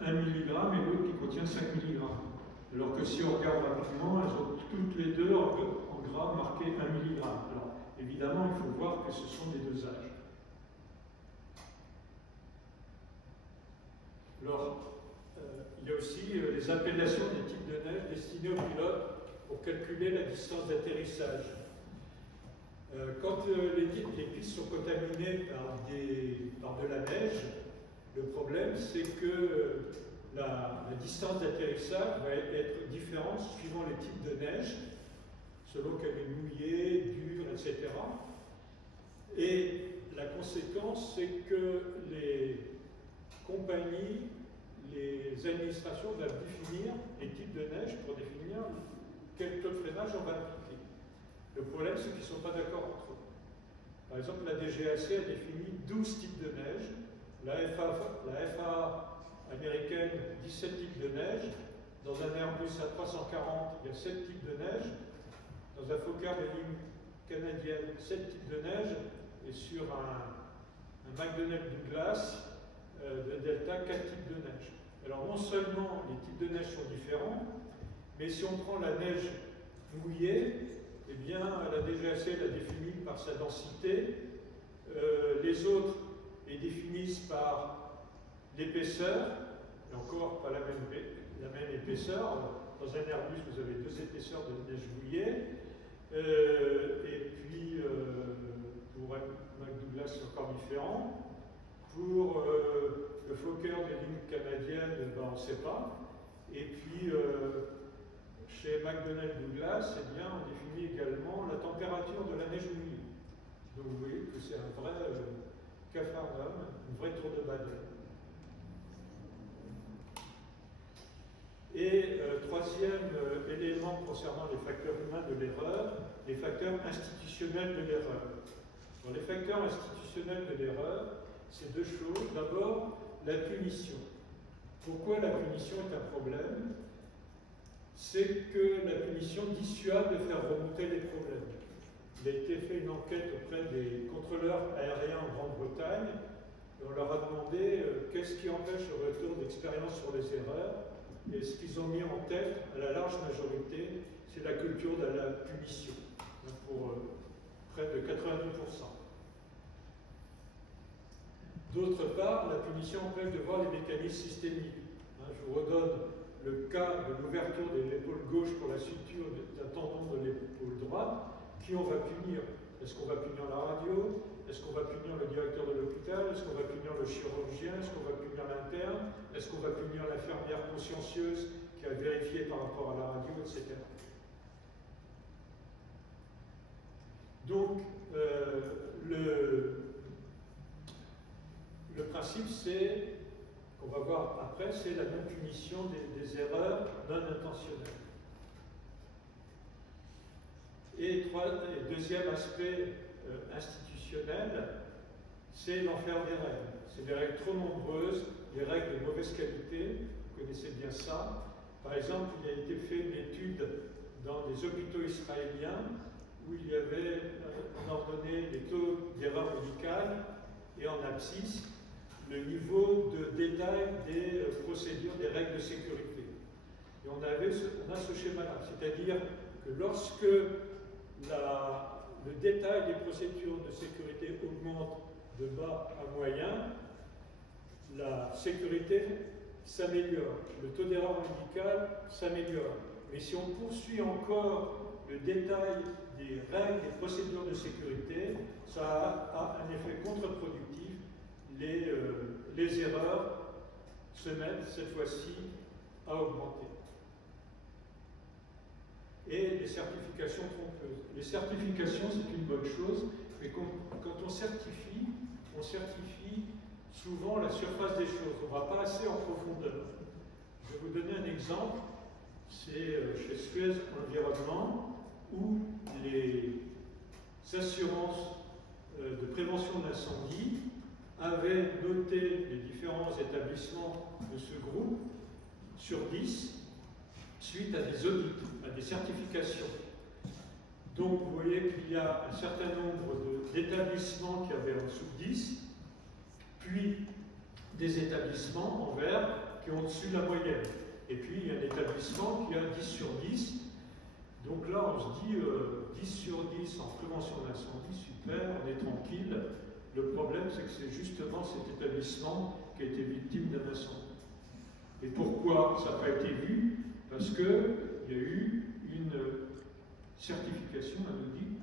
1 mg et l'autre qui contient 5 mg. Alors que si on regarde rapidement, elles ont toutes les deux en gras marqué 1 mg. Alors, évidemment, il faut voir que ce sont des dosages. Alors, il y a aussi les appellations des types de neige destinées aux pilotes pour calculer la distance d'atterrissage. Quand les pistes sont contaminées par de la neige, le problème c'est que la distance d'atterrissage va être différente suivant les types de neige, selon qu'elle est mouillée, dure, etc. Et la conséquence, c'est que les compagnies, les administrations doivent définir les types de neige pour définir quel taux de freinage on va appliquer. Le problème, c'est qu'ils ne sont pas d'accord entre eux. Par exemple, la DGAC a défini 12 types de neige, la FAA américaine 17 types de neige, dans un Airbus A340, il y a 7 types de neige, dans un Fokker de ligne canadienne, 7 types de neige, et sur un McDonnell Douglas de Delta, 4 types de neige. Alors non seulement les types de neige sont différents, mais si on prend la neige mouillée, eh bien la DGAC la définit par sa densité, les autres les définissent par l'épaisseur, et encore pas la même épaisseur. Dans un Airbus, vous avez 2 épaisseurs de neige mouillée, et puis pour un McDouglas, c'est encore différent. Pour le Fokker des lignes canadiennes, ben, on ne sait pas. Et puis, chez McDonnell Douglas, eh bien, on définit également la température de la neige mouillée. Donc vous voyez que c'est un vrai capharnaüm, une vraie tour de Babel. Et troisième élément concernant les facteurs humains de l'erreur, les facteurs institutionnels de l'erreur. Les facteurs institutionnels de l'erreur, c'est 2 choses. D'abord, la punition. Pourquoi la punition est un problème? C'est que la punition dissuade de faire remonter les problèmes. Il a été fait une enquête auprès des contrôleurs aériens en Grande-Bretagne et on leur a demandé qu'est-ce qui empêche le retour d'expérience sur les erreurs. Et ce qu'ils ont mis en tête, à la large majorité, c'est la culture de la punition, pour près de 90%. D'autre part, la punition empêche de voir les mécanismes systémiques. Je vous redonne le cas de l'ouverture de l'épaule gauche pour la suture d'un tendon de l'épaule droite. Qui on va punir? Est-ce qu'on va punir la radio? Est-ce qu'on va punir le directeur de l'hôpital? Est-ce qu'on va punir le chirurgien? Est-ce qu'on va punir l'interne? Est-ce qu'on va punir l'infirmière consciencieuse qui a vérifié par rapport à la radio, etc. Donc, le principe, c'est, qu'on va voir après, c'est la non-punition des erreurs non intentionnelles. Et deuxième aspect institutionnel, c'est l'enfer des règles. C'est des règles trop nombreuses, des règles de mauvaise qualité, vous connaissez bien ça. Par exemple, il a été fait une étude dans des hôpitaux israéliens où il y avait, on ordonnait les taux d'erreur médicale et en abscisse le niveau de détail des procédures, des règles de sécurité. Et on a ce schéma-là, c'est-à-dire que lorsque le détail des procédures de sécurité augmente de bas à moyen, la sécurité s'améliore, le taux d'erreur médicale s'améliore. Mais si on poursuit encore le détail des règles, des procédures de sécurité, ça a un effet contre-productif. Les erreurs se mettent cette fois-ci à augmenter. Et les certifications trompeuses. Les certifications, c'est une bonne chose, mais quand on certifie souvent la surface des choses. On ne va pas assez en profondeur. Je vais vous donner un exemple. C'est chez Suez Environnement, où les assurances de prévention d'incendie avaient noté les différents établissements de ce groupe sur 10 suite à des audits, à des certifications. Donc vous voyez qu'il y a un certain nombre d'établissements qui avaient en dessous de 10, puis des établissements en vert qui ont au-dessus de la moyenne. Et puis il y a un établissement qui a 10 sur 10. Donc là, on se dit 10 sur 10 en prévention d'incendie, super, on est tranquille. Le problème, c'est que c'est justement cet établissement qui a été victime d'un incendie. Et pourquoi ça n'a pas été vu? Parce qu'il y a eu une certification, un audit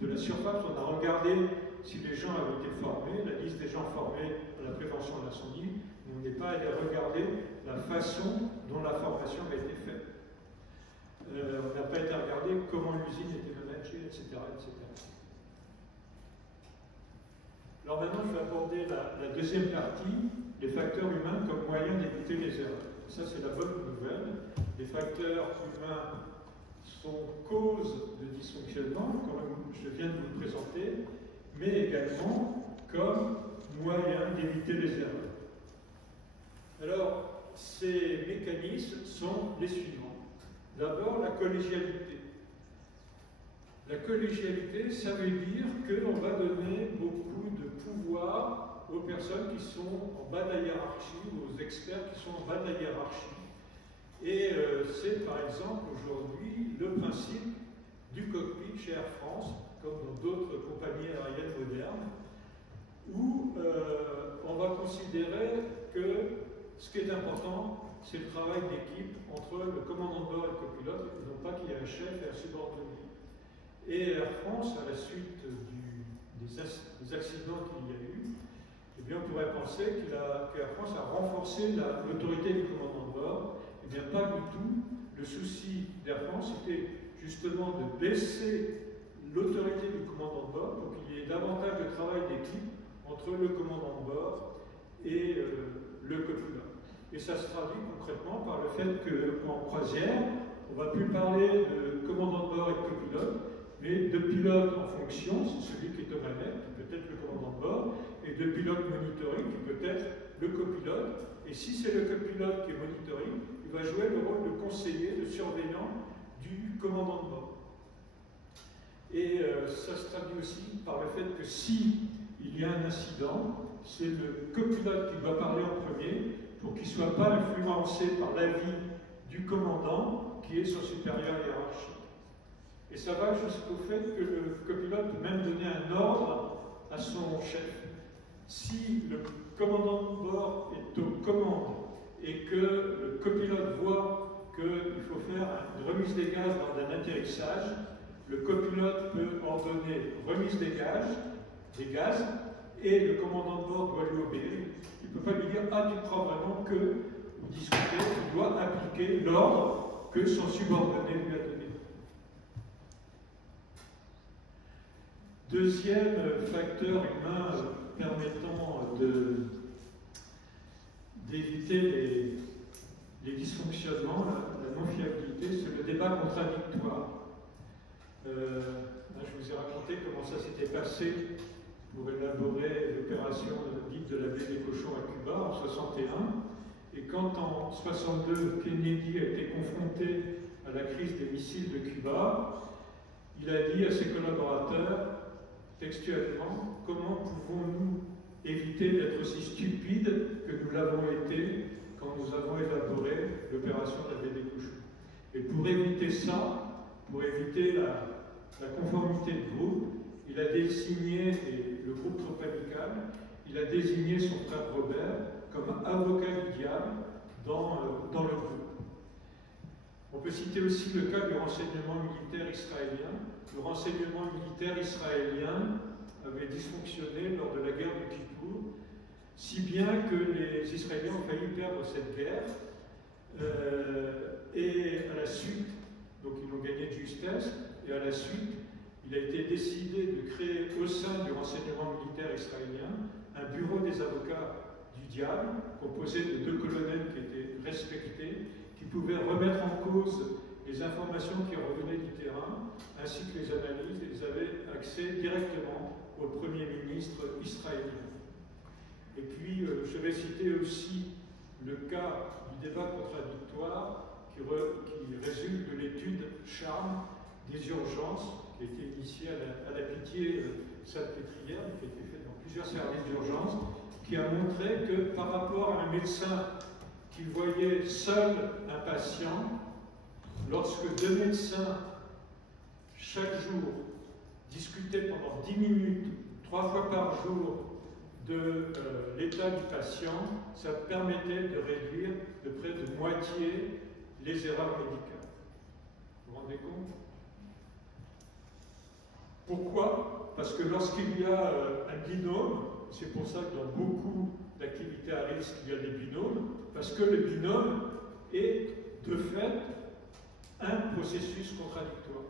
de la surface. On a regardé si les gens avaient été formés, la liste des gens formés à la prévention de l'incendie, mais on n'est pas allé regarder la façon dont la formation a été faite. On n'a pas été regardé comment l'usine était managée, etc., etc. Alors maintenant, je vais aborder la deuxième partie, les facteurs humains comme moyen d'éviter les erreurs. Ça, c'est la bonne nouvelle. Les facteurs humains sont cause de dysfonctionnement, comme je viens de vous le présenter, mais également comme moyen d'éviter les erreurs. Alors, ces mécanismes sont les suivants. D'abord, la collégialité. La collégialité, ça veut dire qu'on va donner beaucoup de pouvoir aux personnes qui sont en bas de la hiérarchie, ou aux experts qui sont en bas de la hiérarchie. Et c'est par exemple aujourd'hui le principe du cockpit chez Air France, comme dans d'autres compagnies aériennes modernes, où on va considérer que ce qui est important, c'est le travail d'équipe entre le commandant de bord et le copilote, et non pas qu'il y ait un chef et un subordonné. Et Air France, à la suite des accidents qu'il y a eu, eh bien, on pourrait penser qu'Air France a renforcé l'autorité du commandant de bord. Eh bien, pas du tout. Le souci d'Air France était justement de baisser l'autorité du commandant de bord pour qu'il y ait davantage de travail d'équipe entre le commandant de bord et le copilote. Et ça se traduit concrètement par le fait qu'en croisière, on ne va plus parler de commandant de bord et de copilote, mais de pilote en fonction, c'est celui qui est aux manettes, qui peut être le commandant de bord, et de pilote monitoring, qui peut être le copilote. Et si c'est le copilote qui est monitoring, il va jouer le rôle de conseiller, de surveillant du commandant de bord. Et ça se traduit aussi par le fait que si il y a un incident, c'est le copilote qui doit parler en premier pour qu'il ne soit pas influencé par l'avis du commandant qui est son supérieur hiérarchique. Et ça va jusqu'au fait que le copilote peut même donner un ordre à son chef. Si le commandant de bord est aux commandes et que le copilote voit qu'il faut faire une remise des gaz lors d'un atterrissage, le copilote peut ordonner remise des gaz, et le commandant de bord doit lui obéir. Il ne peut pas lui dire « Ah, tu crois vraiment que… » ou discuter, il doit appliquer l'ordre que son subordonné lui a donné. Deuxième facteur humain permettant d'éviter les dysfonctionnements, la non-fiabilité, c'est le débat contradictoire. Là, je vous ai raconté comment ça s'était passé pour élaborer l'opération dite de la baie des cochons à Cuba en 1961. Et quand en 1962, Kennedy a été confronté à la crise des missiles de Cuba, il a dit à ses collaborateurs, textuellement, « Comment pouvons-nous éviter d'être aussi stupides que nous l'avons été quand nous avons élaboré l'opération de la baie des cochons ?» Et pour éviter ça, pour éviter la conformité de groupe, il a désigné, et le groupe trop amical, il a désigné son frère Robert comme avocat du diable dans le groupe. On peut citer aussi le cas du renseignement militaire israélien. Le renseignement militaire israélien avait dysfonctionné lors de la guerre du Kippour, si bien que les Israéliens ont failli perdre cette guerre, et à la suite, donc ils l'ont gagné de justesse, et à la suite, il a été décidé de créer au sein du renseignement militaire israélien un bureau des avocats du diable, composé de 2 colonels qui étaient respectés, qui pouvaient remettre en cause les informations qui revenaient du terrain, ainsi que les analyses, et ils avaient accès directement au Premier ministre israélien. Et puis, je vais citer aussi le cas du débat contradictoire qui résulte de l'étude Charme des urgences, qui a été initiée à la Pitié Salpêtrière, qui a été faite dans plusieurs services d'urgence, qui a montré que par rapport à un médecin qui voyait seul un patient, lorsque 2 médecins, chaque jour, discutaient pendant 10 minutes, 3 fois par jour, de l'état du patient, ça permettait de réduire de près de moitié les erreurs médicales. Vous vous rendez compte? Pourquoi? Parce que lorsqu'il y a un binôme, c'est pour ça que dans beaucoup d'activités à risque, il y a des binômes, parce que le binôme est de fait un processus contradictoire.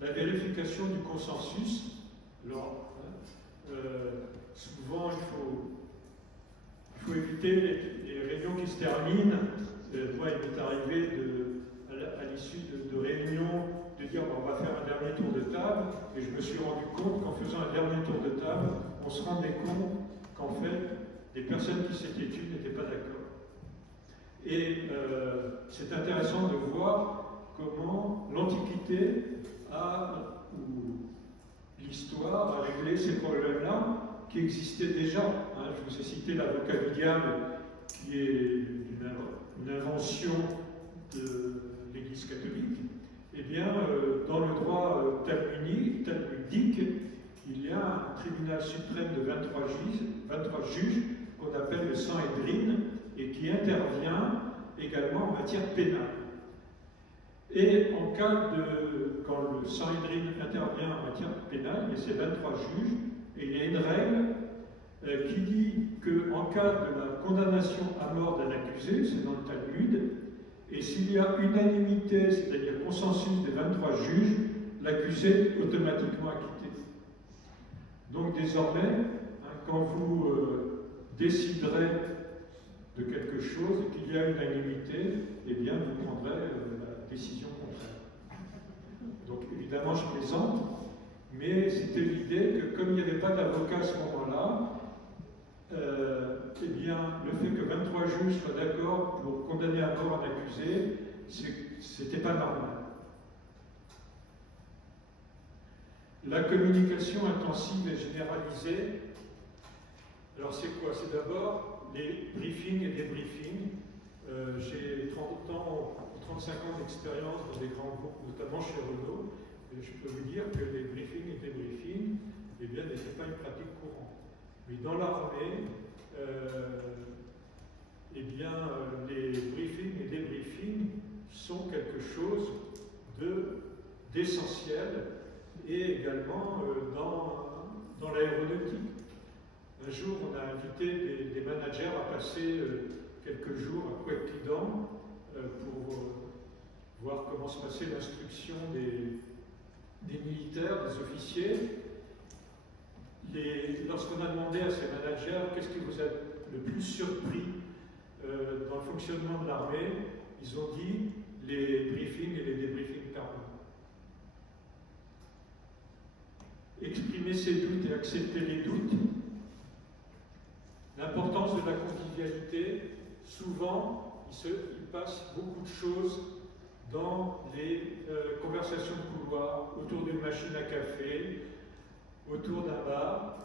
La vérification du consensus, alors, souvent il faut éviter les réunions qui se terminent. Moi, il m'est arrivé à l'issue de réunions de dire bon, on va faire un dernier tour de table, et je me suis rendu compte qu'en faisant un dernier tour de table, on se rendait compte qu'en fait, les personnes qui s'étaient tues n'étaient pas d'accord. Et c'est intéressant de voir comment l'Antiquité ou l'histoire a réglé ces problèmes-là qui existaient déjà. Hein. Je vous ai cité l'avocat du diable, qui est une invention de l'Église catholique. Eh bien, dans le droit talmudique, il y a un tribunal suprême de 23 juges qu'on appelle le Sanhédrin et qui intervient également en matière pénale. Et quand le Sanhédrin intervient en matière pénale, il y a ces 23 juges, et il y a une règle qui dit qu'en cas de la condamnation à mort d'un accusé, c'est dans le Talmud, et s'il y a unanimité, c'est-à-dire consensus des 23 juges, l'accusé est automatiquement acquitté. Donc désormais, quand vous déciderez de quelque chose et qu'il y a unanimité, eh bien vous prendrez la décision contraire. Donc évidemment je plaisante, mais c'était l'idée que comme il n'y avait pas d'avocat à ce moment-là, eh bien le fait que 23 juges soient d'accord pour condamner à mort un accusé, c'était pas normal. La communication intensive et généralisée, alors c'est quoi? C'est d'abord les briefings et débriefings. J'ai 35 ans d'expérience dans des grands groupes, notamment chez Renault, et je peux vous dire que les briefings et débriefings, eh bien, n'étaient pas une pratique courante. Mais dans l'armée, eh bien, les briefings et débriefings sont quelque chose d'essentiel, et également dans l'aéronautique. Un jour, on a invité des managers à passer quelques jours à Couët-Quidan pour voir comment se passait l'instruction des militaires, des officiers. Lorsqu'on a demandé à ces managers qu'est-ce qui vous a le plus surpris dans le fonctionnement de l'armée, ils ont dit les briefings et les débriefings permanents. exprimer ses doutes et accepter les doutes. L'importance de la convivialité, souvent, il passe beaucoup de choses dans les conversations de couloir, autour d'une machine à café, autour d'un bar.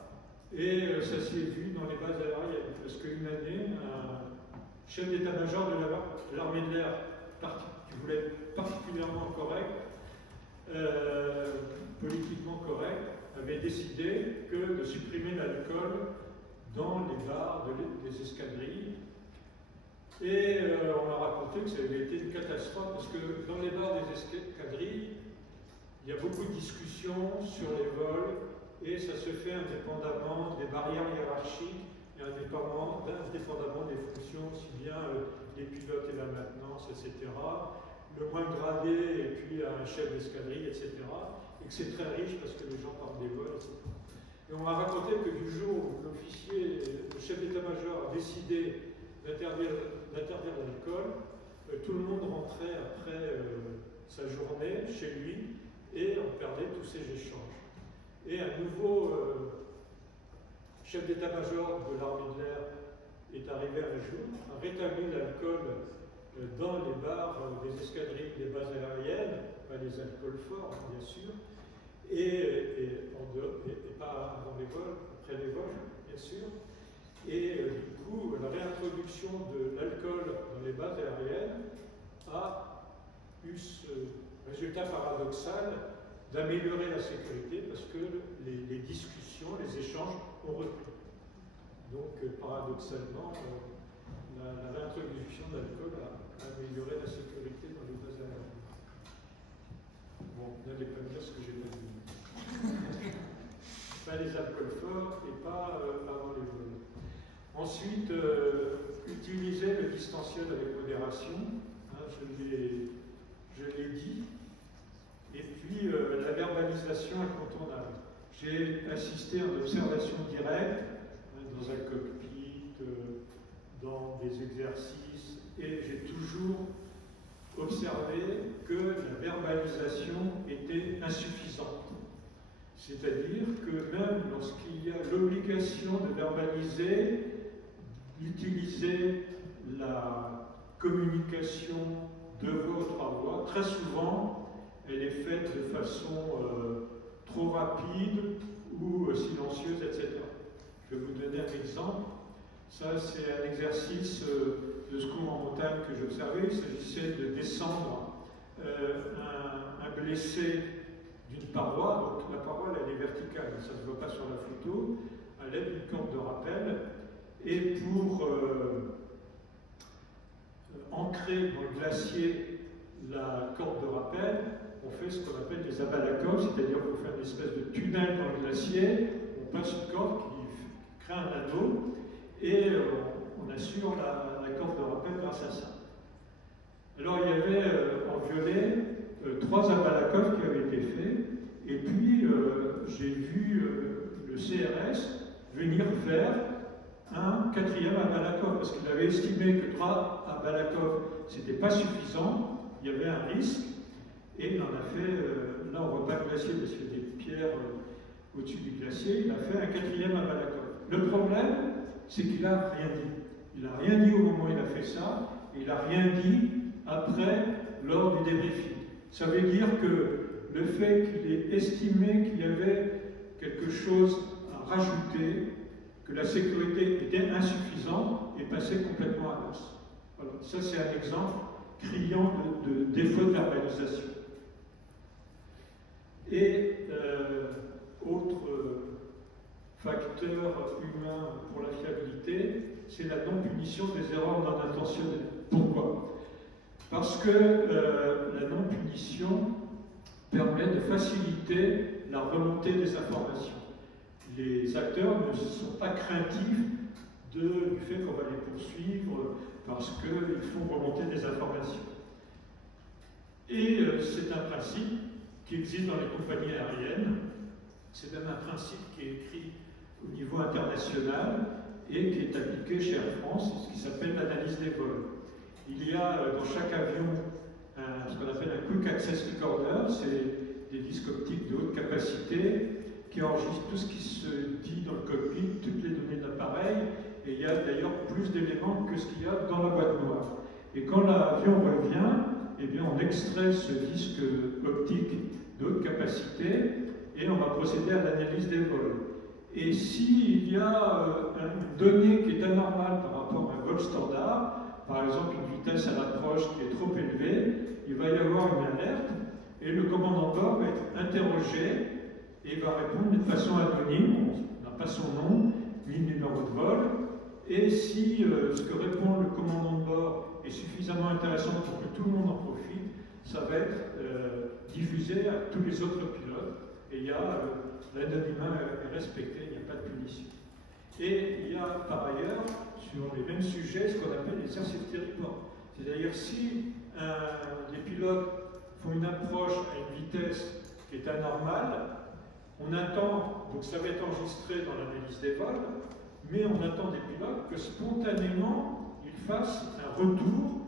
Et ça s'est vu dans les bases aériennes, parce qu'une année, un chef d'état-major de l'armée de l'air, qui voulait être particulièrement correct, politiquement correct, avait décidé de supprimer l'alcool dans les bars des escadrilles. Et on m'a raconté que ça avait été une catastrophe, parce que dans les bars des escadrilles, il y a beaucoup de discussions sur les vols, et ça se fait indépendamment des barrières hiérarchiques, et indépendamment des fonctions, aussi bien les pilotes et la maintenance, etc., le moins gradé, et puis un chef d'escadrille, etc., et que c'est très riche parce que les gens parlent des vols, etc. Et on m'a raconté que du jour où l'officier, le chef d'état-major a décidé d'interdire l'alcool, tout le monde rentrait après sa journée chez lui et on perdait tous ces échanges. Et un nouveau chef d'état-major de l'armée de l'air est arrivé un jour, a rétabli l'alcool dans les bars des escadrilles des bases aériennes, pas les alcools forts, bien sûr, et pas avant les vols, après les vols, bien sûr. Et du coup, la réintroduction de l'alcool dans les bases aériennes a eu ce résultat paradoxal d'améliorer la sécurité parce que les discussions, les échanges ont repris. Donc, paradoxalement, la réintroduction de l'alcool a amélioré la sécurité dans les bases aériennes. Bon, n'allez pas me dire ce que j'ai pas dit. Pas les alcools forts et pas avant les vols. Ensuite, utiliser le distanciel avec modération, hein, je l'ai dit. Et puis, la verbalisation incontournable. J'ai assisté à une observation directe dans un cockpit, dans des exercices, et j'ai toujours observé que la verbalisation était insuffisante. C'est-à-dire que même lorsqu'il y a l'obligation de verbaliser, d'utiliser la communication de voix ou trois voix, très souvent, elle est faite de façon trop rapide ou silencieuse, etc. Je vais vous donner un exemple. Ça, c'est un exercice de secours en montagne que j'observais. Il s'agissait de descendre un blessé d'une paroi. Donc la paroi, elle est verticale, ça ne se voit pas sur la photo, à l'aide d'une corde de rappel. Et pour ancrer dans le glacier la corde de rappel, on fait ce qu'on appelle des abalakov, c'est-à-dire qu'on fait une espèce de tunnel dans le glacier, on passe une corde qui crée un anneau, et on assure la corde de rappel grâce à ça. Alors il y avait en violet 3 abalakov qui avaient été faits, et puis j'ai vu le CRS venir faire un 4e abalakov, parce qu'il avait estimé que 3 abalakov, c'était pas suffisant, il y avait un risque, et il en a fait, là on voit pas le glacier parce qu'il y a des pierres au-dessus du glacier, il a fait un 4e abalakov. Le problème, c'est qu'il n'a rien dit. Il n'a rien dit au moment où il a fait ça, et il n'a rien dit après, lors du débriefing. Ça veut dire que le fait qu'il ait estimé qu'il y avait quelque chose à rajouter, que la sécurité était insuffisante, est passé complètement à l'os. Voilà. Ça, c'est un exemple criant de défaut de verbalisation. Et autre facteur humain pour la fiabilité, c'est la non-punition des erreurs non intentionnelles. Pourquoi? Parce que la non-punition permet de faciliter la remontée des informations. Les acteurs ne sont pas craintifs du fait qu'on va les poursuivre parce qu'ils font remonter des informations. Et c'est un principe qui existe dans les compagnies aériennes, c'est même un principe qui est écrit au niveau international et qui est appliqué chez Air France, c'est ce qui s'appelle l'analyse des vols. Il y a dans chaque avion ce qu'on appelle un Quick Access Recorder, c'est des disques optiques de haute capacité qui enregistre tout ce qui se dit dans le cockpit, toutes les données d'appareil, et il y a d'ailleurs plus d'éléments que ce qu'il y a dans la boîte noire. Et quand l'avion revient, eh bien, on extrait ce disque optique de haute capacité et on va procéder à l'analyse des vols. Et s'il y a une donnée qui est anormale par rapport à un vol standard, par exemple une vitesse à l'approche qui est trop élevée, il va y avoir une alerte et le commandant de bord va être interrogé et va répondre d'une façon anonyme, on n'a pas son nom, ni le numéro de vol, et si ce que répond le commandant de bord est suffisamment intéressant pour que tout le monde en profite, ça va être diffusé à tous les autres pilotes, et il y a l'anonymat est respecté, il n'y a pas de punition. Et il y a par ailleurs, sur les mêmes sujets, ce qu'on appelle les air safety reports. C'est-à-dire si les pilotes font une approche à une vitesse qui est anormale, on attend, donc ça va être enregistré dans l'analyse des vols, mais on attend des pilotes que spontanément ils fassent un retour,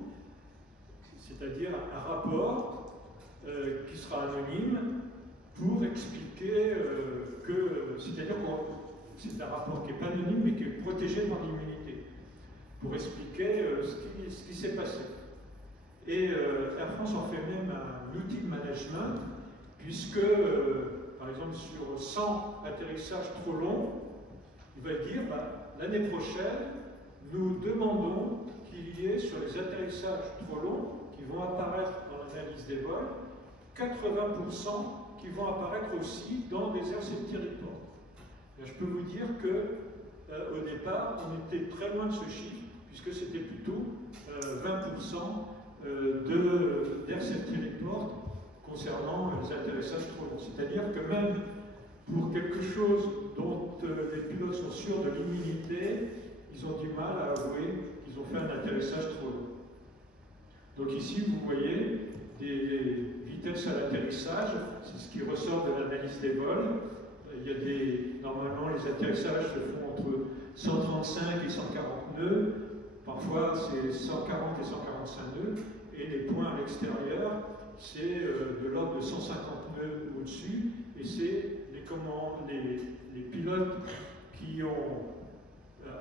c'est-à-dire un rapport qui sera anonyme pour expliquer que, c'est-à-dire que c'est un rapport qui n'est pas anonyme mais qui est protégé par l'immunité, pour expliquer ce qui s'est passé. Et Air France en fait même un outil de management, puisque par exemple, sur 100 atterrissages trop longs, il va dire, l'année prochaine, nous demandons qu'il y ait sur les atterrissages trop longs, qui vont apparaître dans l'analyse des vols, 80% qui vont apparaître aussi dans des air safety reports. Et je peux vous dire qu'au départ, on était très loin de ce chiffre, puisque c'était plutôt 20% d'air safety reports concernant les atterrissages trop longs. C'est-à-dire que même pour quelque chose dont les pilotes sont sûrs de l'immunité, ils ont du mal à avouer qu'ils ont fait un atterrissage trop long. Donc ici, vous voyez des vitesses à l'atterrissage, c'est ce qui ressort de l'analyse des vols. Il y a normalement, les atterrissages se font entre 135 et 140 nœuds, parfois c'est 140 et 145 nœuds, et les points à l'extérieur, c'est de l'ordre de 150 nœuds au-dessus, et c'est les pilotes qui ont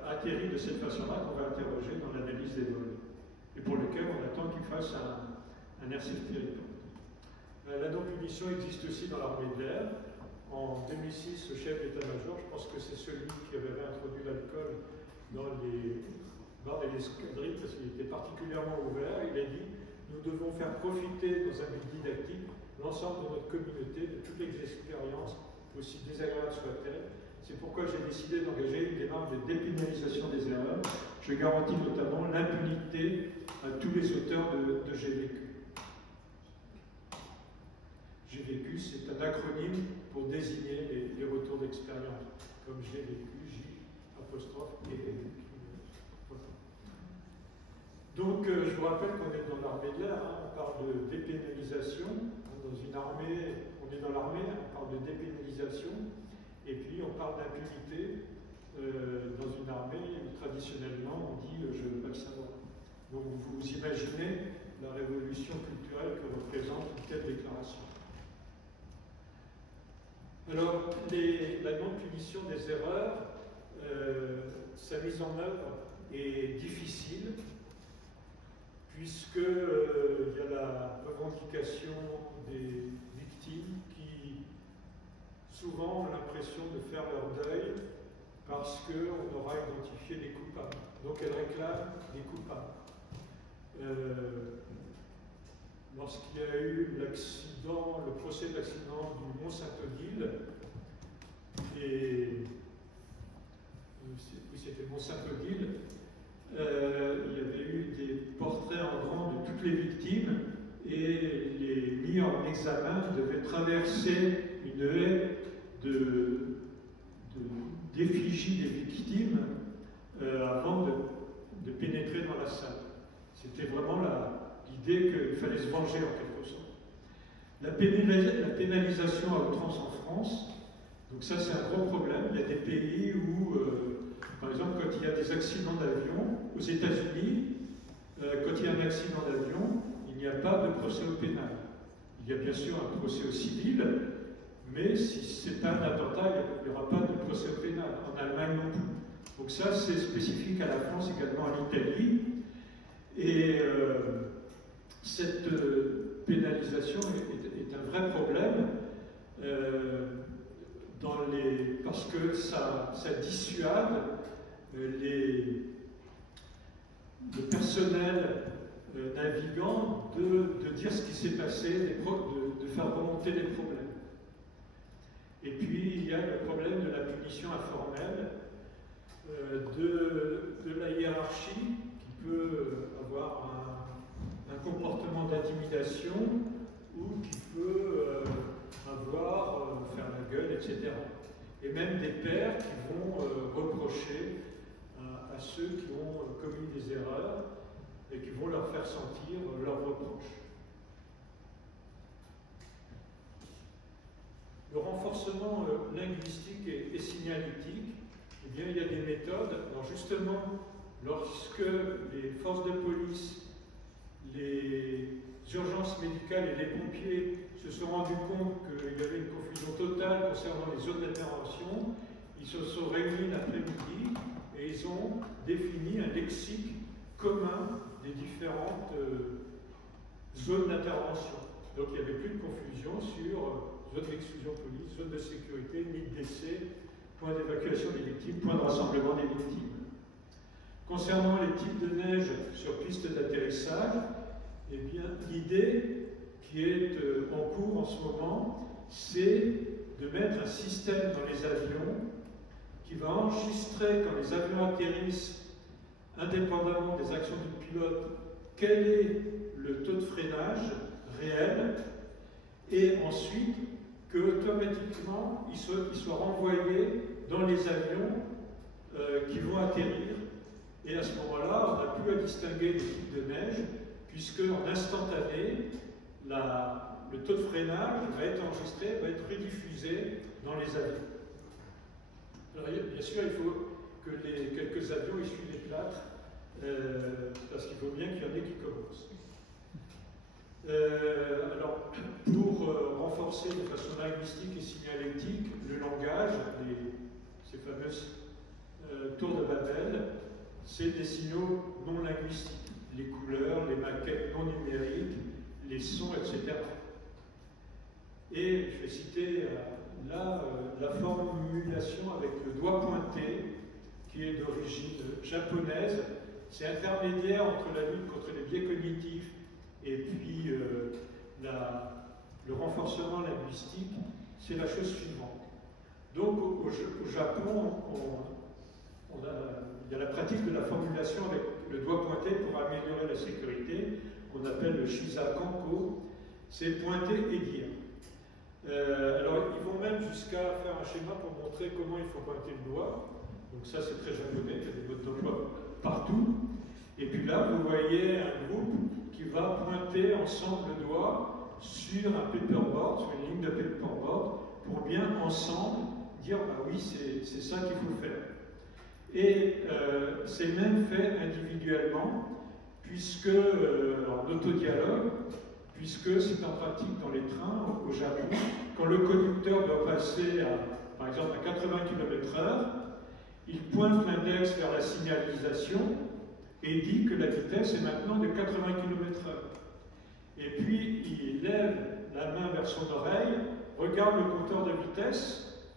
atterri de cette façon-là qu'on va interroger dans l'analyse des vols, et pour lequel on attend qu'ils fassent un air safety report. La non-punition existe aussi dans l'armée de l'air. En 2006, le chef d'état-major, je pense que c'est celui qui avait réintroduit l'alcool dans les escadrilles, parce qu'il était particulièrement ouvert, il a dit: nous devons faire profiter dans un but didactique l'ensemble de notre communauté de toutes les expériences, aussi désagréables soient-elles. C'est pourquoi j'ai décidé d'engager une démarche de dépénalisation des erreurs. Je garantis notamment l'impunité à tous les auteurs de J'ai vécu. J'ai vécu, c'est un acronyme pour désigner les retours d'expérience, comme j'ai vécu, J, apostrophe, et voilà. Donc, je vous rappelle qu'on est dans l'armée de l'air, hein, on parle de dépénalisation. Dans une armée, on est dans l'armée, on parle de dépénalisation, et puis on parle d'impunité. Dans une armée où traditionnellement on dit je ne veux pas le savoir. Donc vous imaginez la révolution culturelle que représente une telle déclaration. Alors, la non-punition des erreurs, sa mise en œuvre est difficile, puisque il y a la revendication des victimes qui souvent ont l'impression de faire leur deuil parce qu'on aura identifié les coupables. Donc elles réclament les coupables. Lorsqu'il y a eu l'accident, le procès d'accident du Mont-Saint-Odile, et oui, c'était Mont-Saint-Odile, il y avait eu des portraits en grand de toutes les victimes, et les mis en examen devaient traverser une haie d'effigie des victimes avant de pénétrer dans la salle. C'était vraiment l'idée qu'il fallait se venger en quelque sorte. La pénalisation à outrance en France, donc ça c'est un gros problème. Il y a des pays où, par exemple, quand il y a des accidents d'avion, aux États-Unis, quand il y a un accident d'avion, il n'y a pas de procès au pénal. Il y a bien sûr un procès au civil, mais si ce n'est pas un attentat, il n'y aura pas de procès pénal, en Allemagne non plus. Donc ça, c'est spécifique à la France, également à l'Italie. Et cette pénalisation est un vrai problème parce que ça dissuade le personnel navigant de dire ce qui s'est passé, de faire remonter les problèmes. Et puis, il y a le problème de la punition informelle, de la hiérarchie qui peut avoir un comportement d'intimidation ou qui peut faire la gueule, etc. Et même des pairs qui vont reprocher à ceux qui ont commis des erreurs et qui vont leur faire sentir leurs reproches. Le renforcement linguistique et signalétique, eh bien, il y a des méthodes. Alors justement, lorsque les forces de police, les urgences médicales et les pompiers se sont rendus compte qu'il y avait une confusion totale concernant les zones d'intervention, ils se sont réunis l'après-midi et ils ont défini un lexique commun des différentes zones d'intervention. Donc il n'y avait plus de confusion sur zone d'exclusion police, zone de sécurité, nid de décès, point d'évacuation des victimes, point de rassemblement des victimes. Concernant les types de neige sur piste d'atterrissage, eh bien, l'idée qui est en cours en ce moment, c'est de mettre un système dans les avions qui va enregistrer quand les avions atterrissent, indépendamment des actions du pilote, quel est le taux de freinage réel, et ensuite que automatiquement il soit renvoyé dans les avions qui vont atterrir. Et à ce moment-là, on n'a plus à distinguer les types de neige, puisque en instantané, le taux de freinage va être enregistré, va être rediffusé dans les avions. Alors, bien sûr, il faut que les quelques avions essuient les plâtres, parce qu'il faut bien qu'il y en ait qui commencent. Alors, pour renforcer de façon linguistique et signalétique le langage, ces fameuses tours de Babel, c'est des signaux non linguistiques, les couleurs, les maquettes non numériques, les sons, etc. Et je vais citer là la formulation avec le doigt pointé, qui est d'origine japonaise. C'est intermédiaire entre la lutte contre les biais cognitifs et puis le renforcement linguistique. C'est la chose suivante. Donc au Japon, il y a la pratique de la formulation avec le doigt pointé pour améliorer la sécurité, qu'on appelle le shizakanko, c'est pointer et dire. Alors ils vont même jusqu'à faire un schéma pour montrer comment il faut pointer le doigt. Donc ça c'est très japonais, il y a des modes d'emploi partout. Et puis là vous voyez un groupe qui va pointer ensemble le doigt sur un paperboard, sur une ligne de paperboard, pour bien ensemble dire bah oui c'est ça qu'il faut faire. Et c'est même fait individuellement, puisque en autodialogue, puisque c'est en pratique dans les trains au Japon, quand le conducteur doit passer par exemple à 80 km/h, il pointe l'index vers la signalisation et dit que la vitesse est maintenant de 80 km/h. Et puis il lève la main vers son oreille, regarde le compteur de vitesse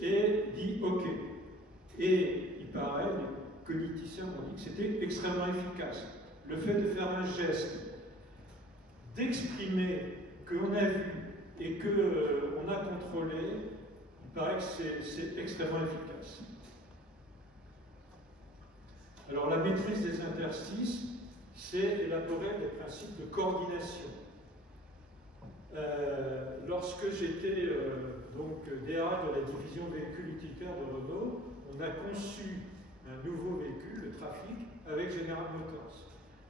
et dit OK. Et il paraît, les cogniticiens m'ont dit que c'était extrêmement efficace. Le fait de faire un geste, d'exprimer qu'on a vu et qu'on a contrôlé, il paraît que c'est extrêmement efficace. Alors la maîtrise des interstices, c'est élaborer des principes de coordination. Lorsque j'étais donc DRH de la division véhicules utilitaires de Renault, on a conçu un nouveau véhicule, le Trafic, avec General Motors.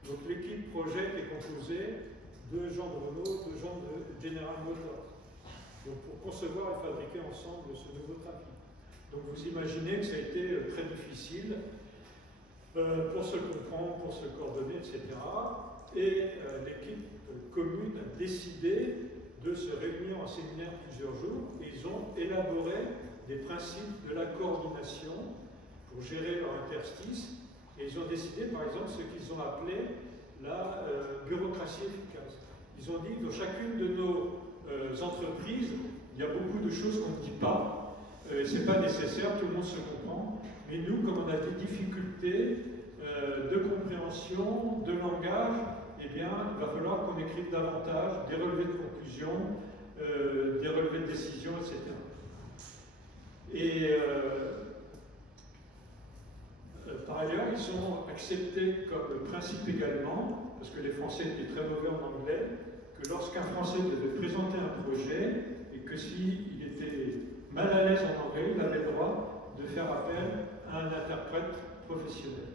Donc l'équipe projet est composée de gens de Renault, de gens de General Motors. Donc pour concevoir et fabriquer ensemble ce nouveau Trafic. Donc vous imaginez que ça a été très difficile pour se comprendre, pour se coordonner, etc. Et l'équipe commune a décidé de se réunir en séminaire plusieurs jours et ils ont élaboré des principes de la coordination pour gérer leur interstice et ils ont décidé par exemple ce qu'ils ont appelé la bureaucratie efficace. Ils ont dit que dans chacune de nos entreprises, il y a beaucoup de choses qu'on ne dit pas, c'est pas nécessaire, tout le monde se comprend, mais nous, comme on a des difficultés de compréhension, de langage, eh bien, il va falloir qu'on écrive davantage des relevés de conclusion, des relevés de décision, etc. Et par ailleurs, ils ont accepté comme principe également, parce que les Français étaient très mauvais en anglais, que lorsqu'un Français devait présenter un projet, et que s'il était mal à l'aise en anglais, il avait le droit de faire appel à un interprète professionnel.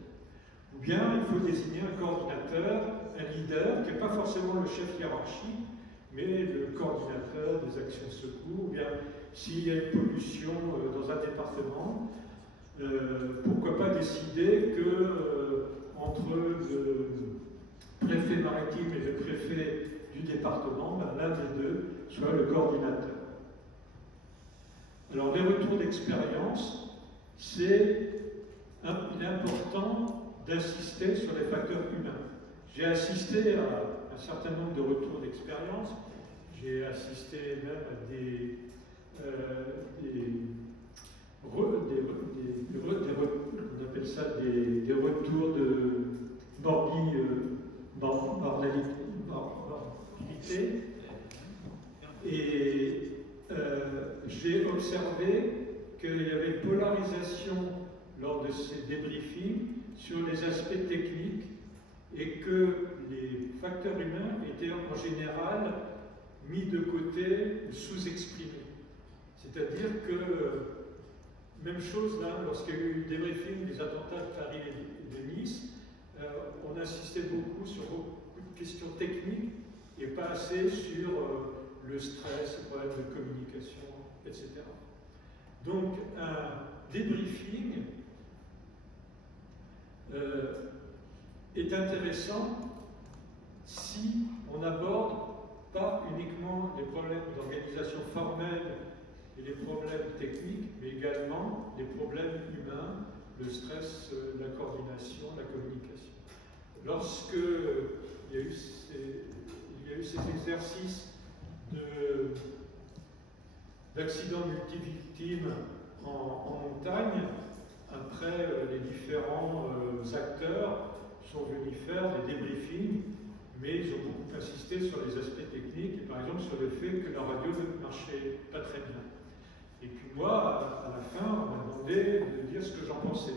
Ou bien il faut désigner un coordinateur, un leader, qui n'est pas forcément le chef hiérarchique, mais le coordinateur des actions de secours, ou bien s'il y a une pollution dans un département, pourquoi pas décider que entre le préfet maritime et le préfet du département, l'un des deux soit le coordinateur. Alors les retours d'expérience, il est important d'insister sur les facteurs humains. J'ai assisté à un certain nombre de retours d'expérience, j'ai assisté même à des retours de moralité. Et j'ai observé qu'il y avait une polarisation lors de ces débriefings sur les aspects techniques et que les facteurs humains étaient en général mis de côté ou sous-exprimés. C'est-à-dire que, même chose là, lorsqu'il y a eu le débriefing des attentats de Paris et de Nice, on insistait beaucoup sur beaucoup de questions techniques et pas assez sur le stress, les problèmes de communication, etc. Donc, un débriefing est intéressant si on n'aborde pas uniquement les problèmes d'organisation formelle et les problèmes techniques, mais également les problèmes humains, le stress, la coordination, la communication. Lorsque il y a eu ces exercices d'accidents multivictimes en montagne, après les différents acteurs sont venus faire des débriefings, mais ils ont beaucoup insisté sur les aspects techniques, et par exemple sur le fait que la radio ne marchait pas très bien. Et puis moi, à la fin, on m'a demandé de dire ce que j'en pensais.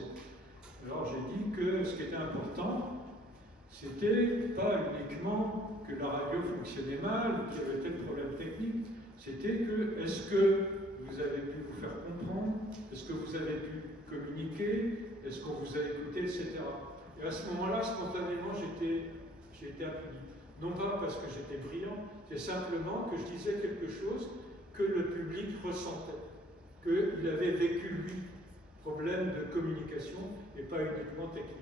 Alors j'ai dit que ce qui était important, c'était pas uniquement que la radio fonctionnait mal, qu'il y avait tel problème technique, c'était que est-ce que vous avez pu vous faire comprendre, est-ce que vous avez pu communiquer, est-ce qu'on vous a écouté, etc. Et à ce moment-là, spontanément, j'ai été applaudi. Non pas parce que j'étais brillant, c'est simplement que je disais quelque chose que le public ressentait, qu'il avait vécu lui, problème de communication et pas uniquement technique.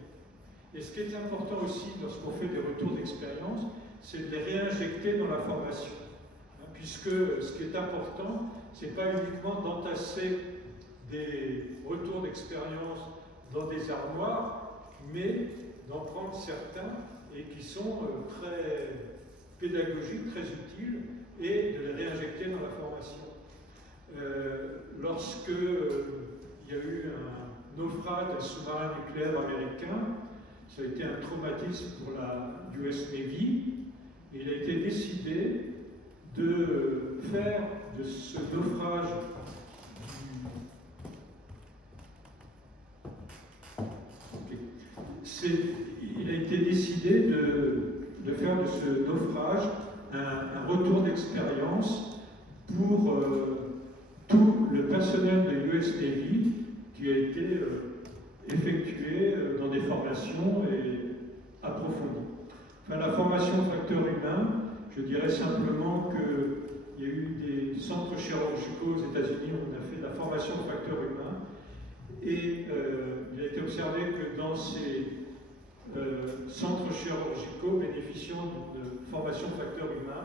Et ce qui est important aussi lorsqu'on fait des retours d'expérience, c'est de les réinjecter dans la formation. Puisque ce qui est important, ce n'est pas uniquement d'entasser des retours d'expérience dans des armoires, mais d'en prendre certains et qui sont très pédagogiques, très utiles, et de les réinjecter dans la formation. Lorsque il y a eu un naufrage d'un sous-marin nucléaire américain, ça a été un traumatisme pour la US Navy, et il a été décidé de faire de ce naufrage il a été décidé de faire de ce naufrage un retour d'expérience pour tout le personnel de US Navy qui a été effectué dans des formations approfondies. Enfin, la formation au facteur humain, je dirais simplement qu'il y a eu des centres chirurgicaux aux États-Unis où on a fait de la formation au facteur humain et il a été observé que dans ces centres chirurgicaux bénéficiant de formation au facteur humain,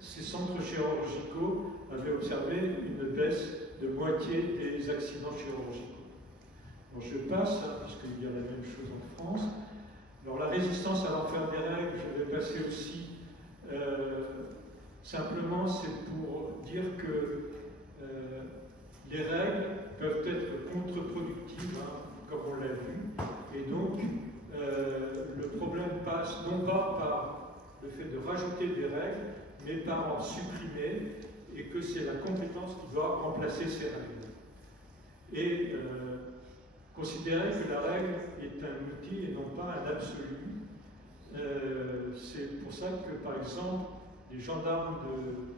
ces centres chirurgicaux avaient observé une baisse de moitié des accidents chirurgicaux. Alors je passe, puisqu'il y a la même chose en France. Alors la résistance à l'enfer des règles, je vais passer aussi. Simplement, c'est pour dire que les règles peuvent être contre-productives, comme on l'a vu, et donc le problème passe non pas par le fait de rajouter des règles, mais par en supprimer, et que c'est la compétence qui doit remplacer ces règles. Et considérer que la règle est un outil et non pas un absolu. C'est pour ça que, par exemple, les gendarmes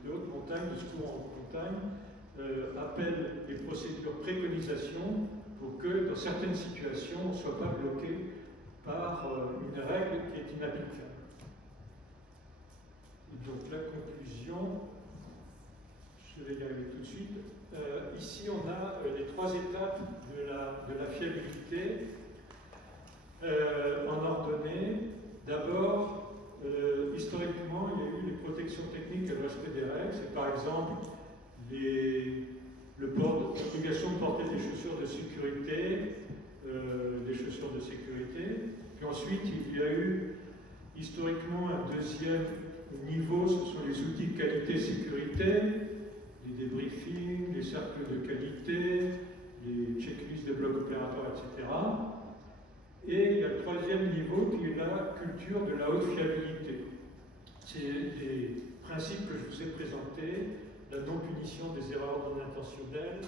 de haute montagne, de secours en montagne, appellent les procédures préconisation pour que, dans certaines situations, on ne soit pas bloqué par une règle qui est inapplicable. Et donc, la conclusion, je vais y arriver tout de suite. Ici, on a les 3 étapes de la fiabilité en ordonnée. D'abord, historiquement, il y a eu les protections techniques et le respect des règles. C'est par exemple l'obligation de porter des chaussures de sécurité, Puis ensuite, il y a eu historiquement un deuxième niveau, ce sont les outils de qualité-sécurité, les débriefings, les cercles de qualité, les checklists de blocs opératoires, etc. Et il y a le troisième niveau qui est la culture de la haute fiabilité. C'est les principes que je vous ai présentés, la non-punition des erreurs non intentionnelles,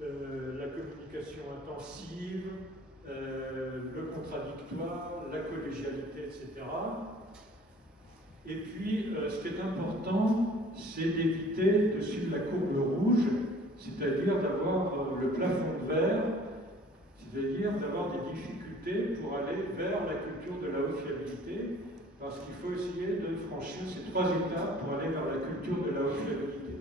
la communication intensive, le contradictoire, la collégialité, etc. Et puis, ce qui est important, c'est d'éviter de suivre la courbe rouge, c'est-à-dire d'avoir le plafond de verre, c'est-à-dire d'avoir des difficultés pour aller vers la culture de la haute fiabilité, parce qu'il faut essayer de franchir ces 3 étapes pour aller vers la culture de la haute fiabilité.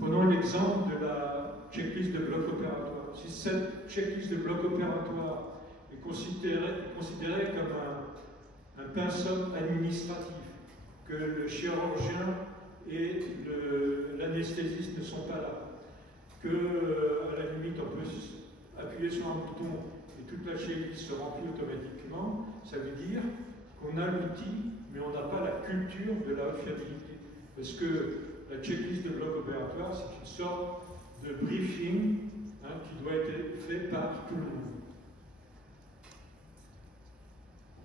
Prenons l'exemple de la checklist de bloc opératoire. Si cette checklist de bloc opératoire est considérée comme un pinceau administratif, que le chirurgien et l'anesthésiste ne sont pas là, que à la limite on peut appuyer sur un bouton et toute la checklist se remplit automatiquement, ça veut dire qu'on a l'outil, mais on n'a pas la culture de la haute fiabilité. Parce que la checklist de bloc opératoire, c'est une sorte de briefing qui doit être fait par tout le monde.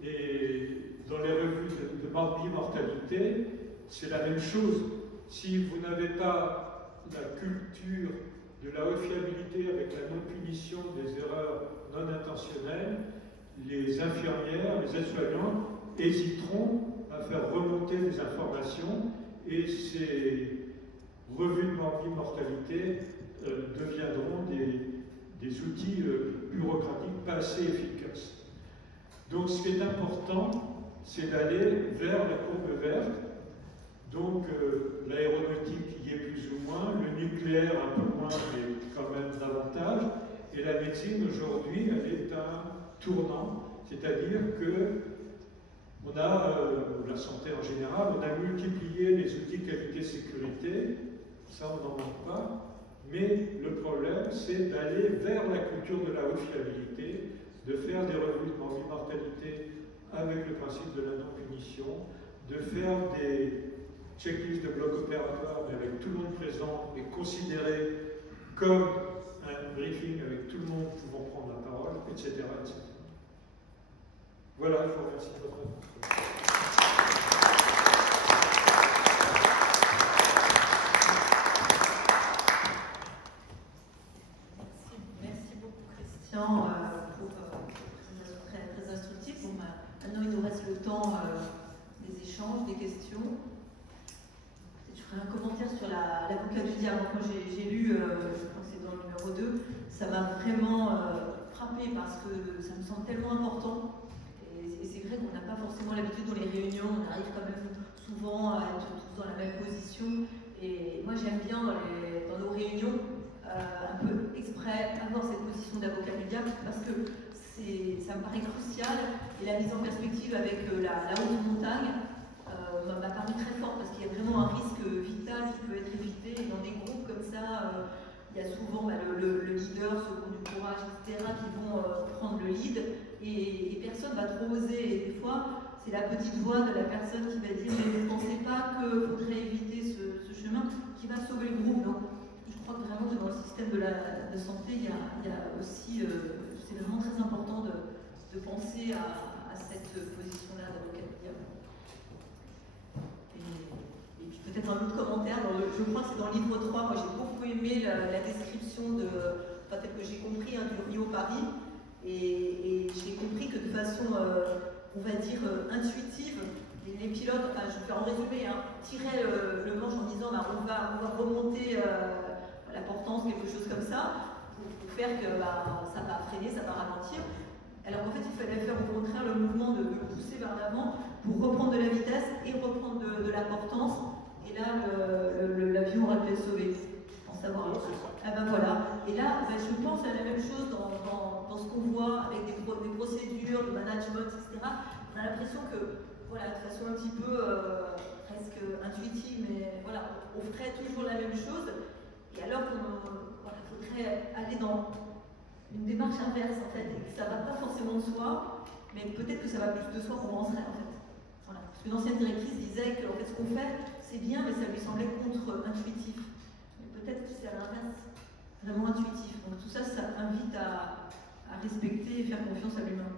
Et dans les revues de mortalité, c'est la même chose. Si vous n'avez pas la culture de la haute fiabilité avec la non-punition des erreurs non intentionnelles, les infirmières, les aides-soignantes hésiteront à faire remonter des informations et ces revues de mortalité deviendront des outils bureaucratiques pas assez efficaces. Donc ce qui est important, c'est d'aller vers la courbe verte. Donc l'aéronautique y est plus ou moins, le nucléaire un peu moins, mais quand même davantage. Et la médecine aujourd'hui, elle est un tournant, c'est-à-dire que on a, la santé en général, on a multiplié les outils qualité-sécurité, ça on n'en manque pas, mais le problème c'est d'aller vers la culture de la haute fiabilité, de faire des revues de mortalité avec le principe de la non-punition, de faire des checklists de blocs opératoires mais avec tout le monde présent et considéré comme un briefing avec tout le monde pouvant prendre la parole, etc. etc. Voilà, je vous remercie de votre attention. Merci beaucoup Christian pour cette présentation très instructive. Bon, maintenant il nous reste le temps des échanges, des questions. Je ferai un commentaire sur l'avocat du diable. Moi j'ai lu, je pense que c'est dans le numéro 2, ça m'a vraiment frappé parce que ça me semble tellement important. Et c'est vrai qu'on n'a pas forcément l'habitude dans les réunions, on arrive quand même souvent à être tous dans la même position. Et moi j'aime bien dans nos réunions un peu exprès avoir cette position d'avocat du diable parce que ça me paraît crucial Et la mise en perspective avec la haute montagne m'a paru très forte parce qu'il y a vraiment un risque vital qui peut être évité. Et dans des groupes comme ça, il y a souvent le leader, ceux qui ont du courage, etc., qui vont prendre le lead et personne ne va trop oser. Et des fois, c'est la petite voix de la personne qui va dire « mais ne pensez pas qu'il faudrait éviter ce chemin » qui va sauver le groupe. Donc, je crois que vraiment que dans le système de santé, il y a aussi, c'est vraiment très important de penser à cette position-là d'avocat de diable. Et puis peut-être un autre commentaire, je crois que c'est dans le livre 3, moi j'ai beaucoup aimé la description telle que j'ai compris, du Rio Paris, et j'ai compris que de façon, on va dire, intuitive, les pilotes, enfin je vais en résumer, tiraient le manche en disant on va remonter la portance, quelque chose comme ça, pour faire que ça va freiner, ça va ralentir. Alors qu'en fait, il fallait faire au contraire le mouvement de pousser vers l'avant pour reprendre de la vitesse et reprendre de la portance. Et là, l'avion aurait pu être sauvé, en savoir un. Ah ben voilà. Et là, je pense à la même chose dans ce qu'on voit avec des procédures, de management, etc. On a l'impression que, voilà, de façon un petit peu presque intuitive, mais voilà, on ferait toujours la même chose. Et alors qu'il faudrait aller dans une démarche inverse en fait, et que ça ne va pas forcément de soi, mais peut-être que ça va plus de soi qu'on penserait en fait. Voilà. Parce qu'une ancienne directrice disait que en fait, ce qu'on fait, c'est bien, mais ça lui semblait contre-intuitif. Mais peut-être que c'est à l'inverse, vraiment intuitif. Donc tout ça, ça invite à respecter et faire confiance à l'humain.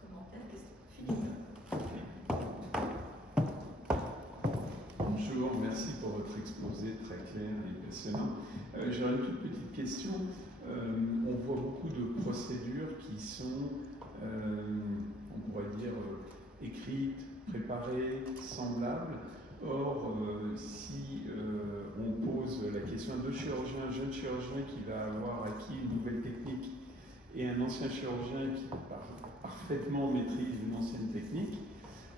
Commentaire, question. Philippe. Bonjour, merci pour votre exposé très clair et passionnant. J'aurais une toute petite question. On voit beaucoup de procédures qui sont, on pourrait dire, écrites, préparées, semblables. Or, si on pose la question à deux chirurgiens, un jeune chirurgien qui va avoir acquis une nouvelle technique et un ancien chirurgien qui parfaitement maîtrise une ancienne technique,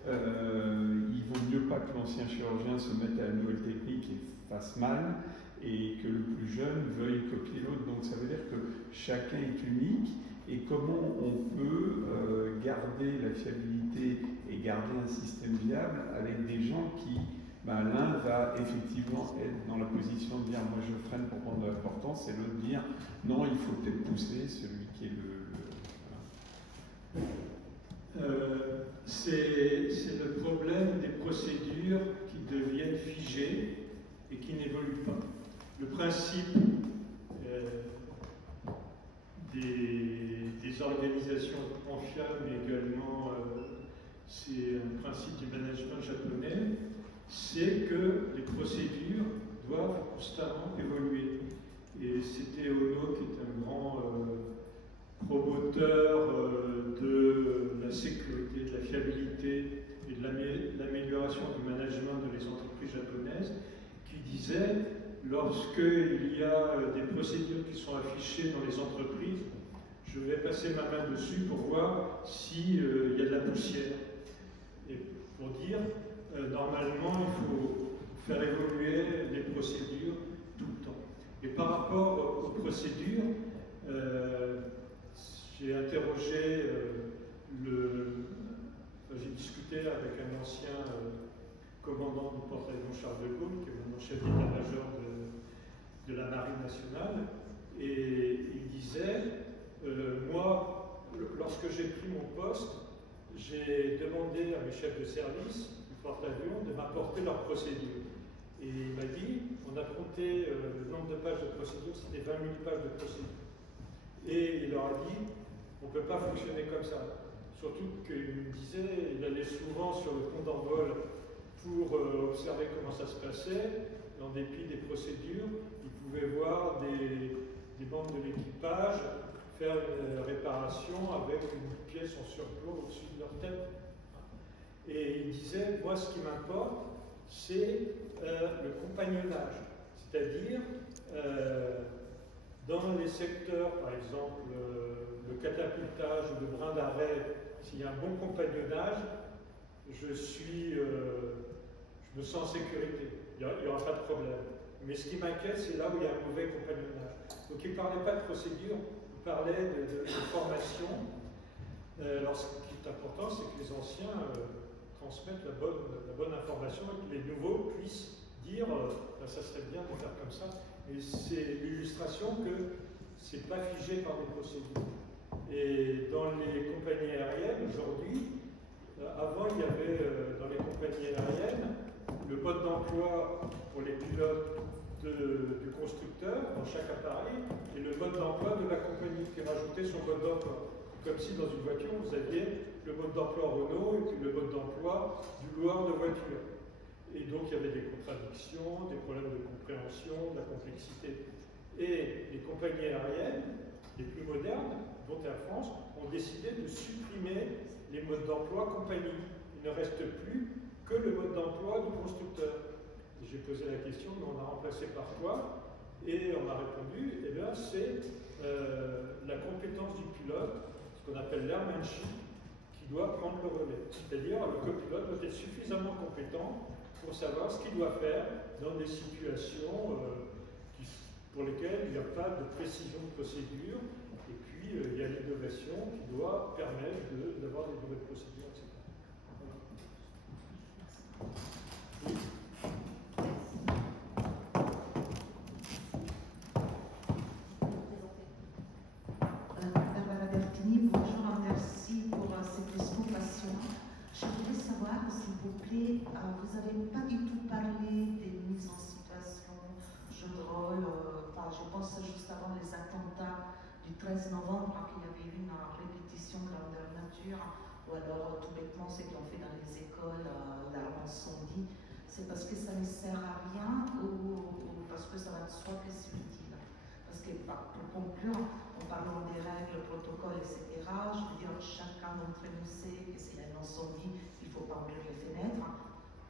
il vaut mieux pas que l'ancien chirurgien se mette à la nouvelle technique et fasse mal, et que le plus jeune veuille copier l'autre. Donc ça veut dire que chacun est unique, et comment on peut garder la fiabilité et garder un système viable avec des gens qui, l'un va effectivement être dans la position de dire moi je freine pour prendre de l'importance, et l'autre dire non, il faut peut-être pousser celui qui est c'est le problème des procédures qui deviennent figées et qui n'évoluent pas. Le principe des organisations confiables, mais également c'est un principe du management japonais, c'est que les procédures doivent constamment évoluer. Et c'était Ono qui est un grand promoteur de la sécurité, de la fiabilité et de l'amélioration du management des entreprises japonaises, qui disait, lorsqu'il y a des procédures qui sont affichées dans les entreprises, je vais passer ma main dessus pour voir s'il y a de la poussière. Et pour dire, normalement, il faut faire évoluer les procédures tout le temps. Et par rapport aux procédures, j'ai interrogé j'ai discuté avec un ancien commandant du porte-avions Charles de Gaulle, qui est maintenant chef d'état-major de la Marine nationale, et il disait, moi, lorsque j'ai pris mon poste, j'ai demandé à mes chefs de service du porte-avions de m'apporter leurs procédures. Et il m'a dit, on a compté le nombre de pages de procédures, c'était 20 000 pages de procédures. Et il leur a dit, on ne peut pas fonctionner comme ça. Surtout qu'il me disait, il allait souvent sur le pont d'envol pour observer comment ça se passait. Et en dépit des procédures, il pouvait voir des membres de l'équipage faire une réparation avec une pièce en surplomb au-dessus de leur tête. Et il disait, moi ce qui m'importe, c'est le compagnonnage. C'est-à-dire, dans les secteurs, par exemple, le catapultage ou le brin d'arrêt, s'il y a un bon compagnonnage, je me sens en sécurité. Il n'y aura pas de problème. Mais ce qui m'inquiète, c'est là où il y a un mauvais compagnonnage. Donc il ne parlait pas de procédure, il parlait de formation. Alors ce qui est important, c'est que les anciens transmettent la bonne information et que les nouveaux puissent dire ça serait bien de faire comme ça. Et c'est l'illustration que ce n'est pas figé par des procédures. Et dans les compagnies aériennes, aujourd'hui, avant il y avait dans les compagnies aériennes le mode d'emploi pour les pilotes du constructeur dans chaque appareil et le mode d'emploi de la compagnie qui rajoutait son mode d'emploi. Comme si dans une voiture vous aviez le mode d'emploi Renault et puis le mode d'emploi du loueur de voiture. Et donc il y avait des contradictions, des problèmes de compréhension, de la complexité. Et les compagnies aériennes, les plus modernes, dont Air France, ont décidé de supprimer les modes d'emploi compagnie. Il ne reste plus que le mode d'emploi du constructeur. J'ai posé la question, mais on a remplacé par quoi? Et on m'a répondu, eh bien c'est la compétence du pilote, ce qu'on appelle l'airmanship, qui doit prendre le relais. C'est-à-dire le copilote doit être suffisamment compétent pour savoir ce qu'il doit faire dans des situations pour lesquelles il n'y a pas de précision de procédure, et puis il y a l'innovation qui doit permettre d'avoir des nouvelles procédures, etc. Voilà. Oui. Barbara Bertini, bonjour, merci pour cette explication. Je voulais savoir, s'il vous plaît, vous n'avez pas du tout parlé des mises en situation, jeux de rôle, je pense juste avant les attentats du 13 novembre, qu'il y avait eu une répétition grandeur nature, ou alors tout bêtement ce qu'on fait dans les écoles, l'arme incendie. C'est parce que ça ne sert à rien ou parce que ça va de soi que c'est utile? Parce que pour conclure, en parlant des règles, protocoles, etc., je veux dire, chacun d'entre nous sait que s'il y a un incendie, il ne faut pas ouvrir les fenêtres.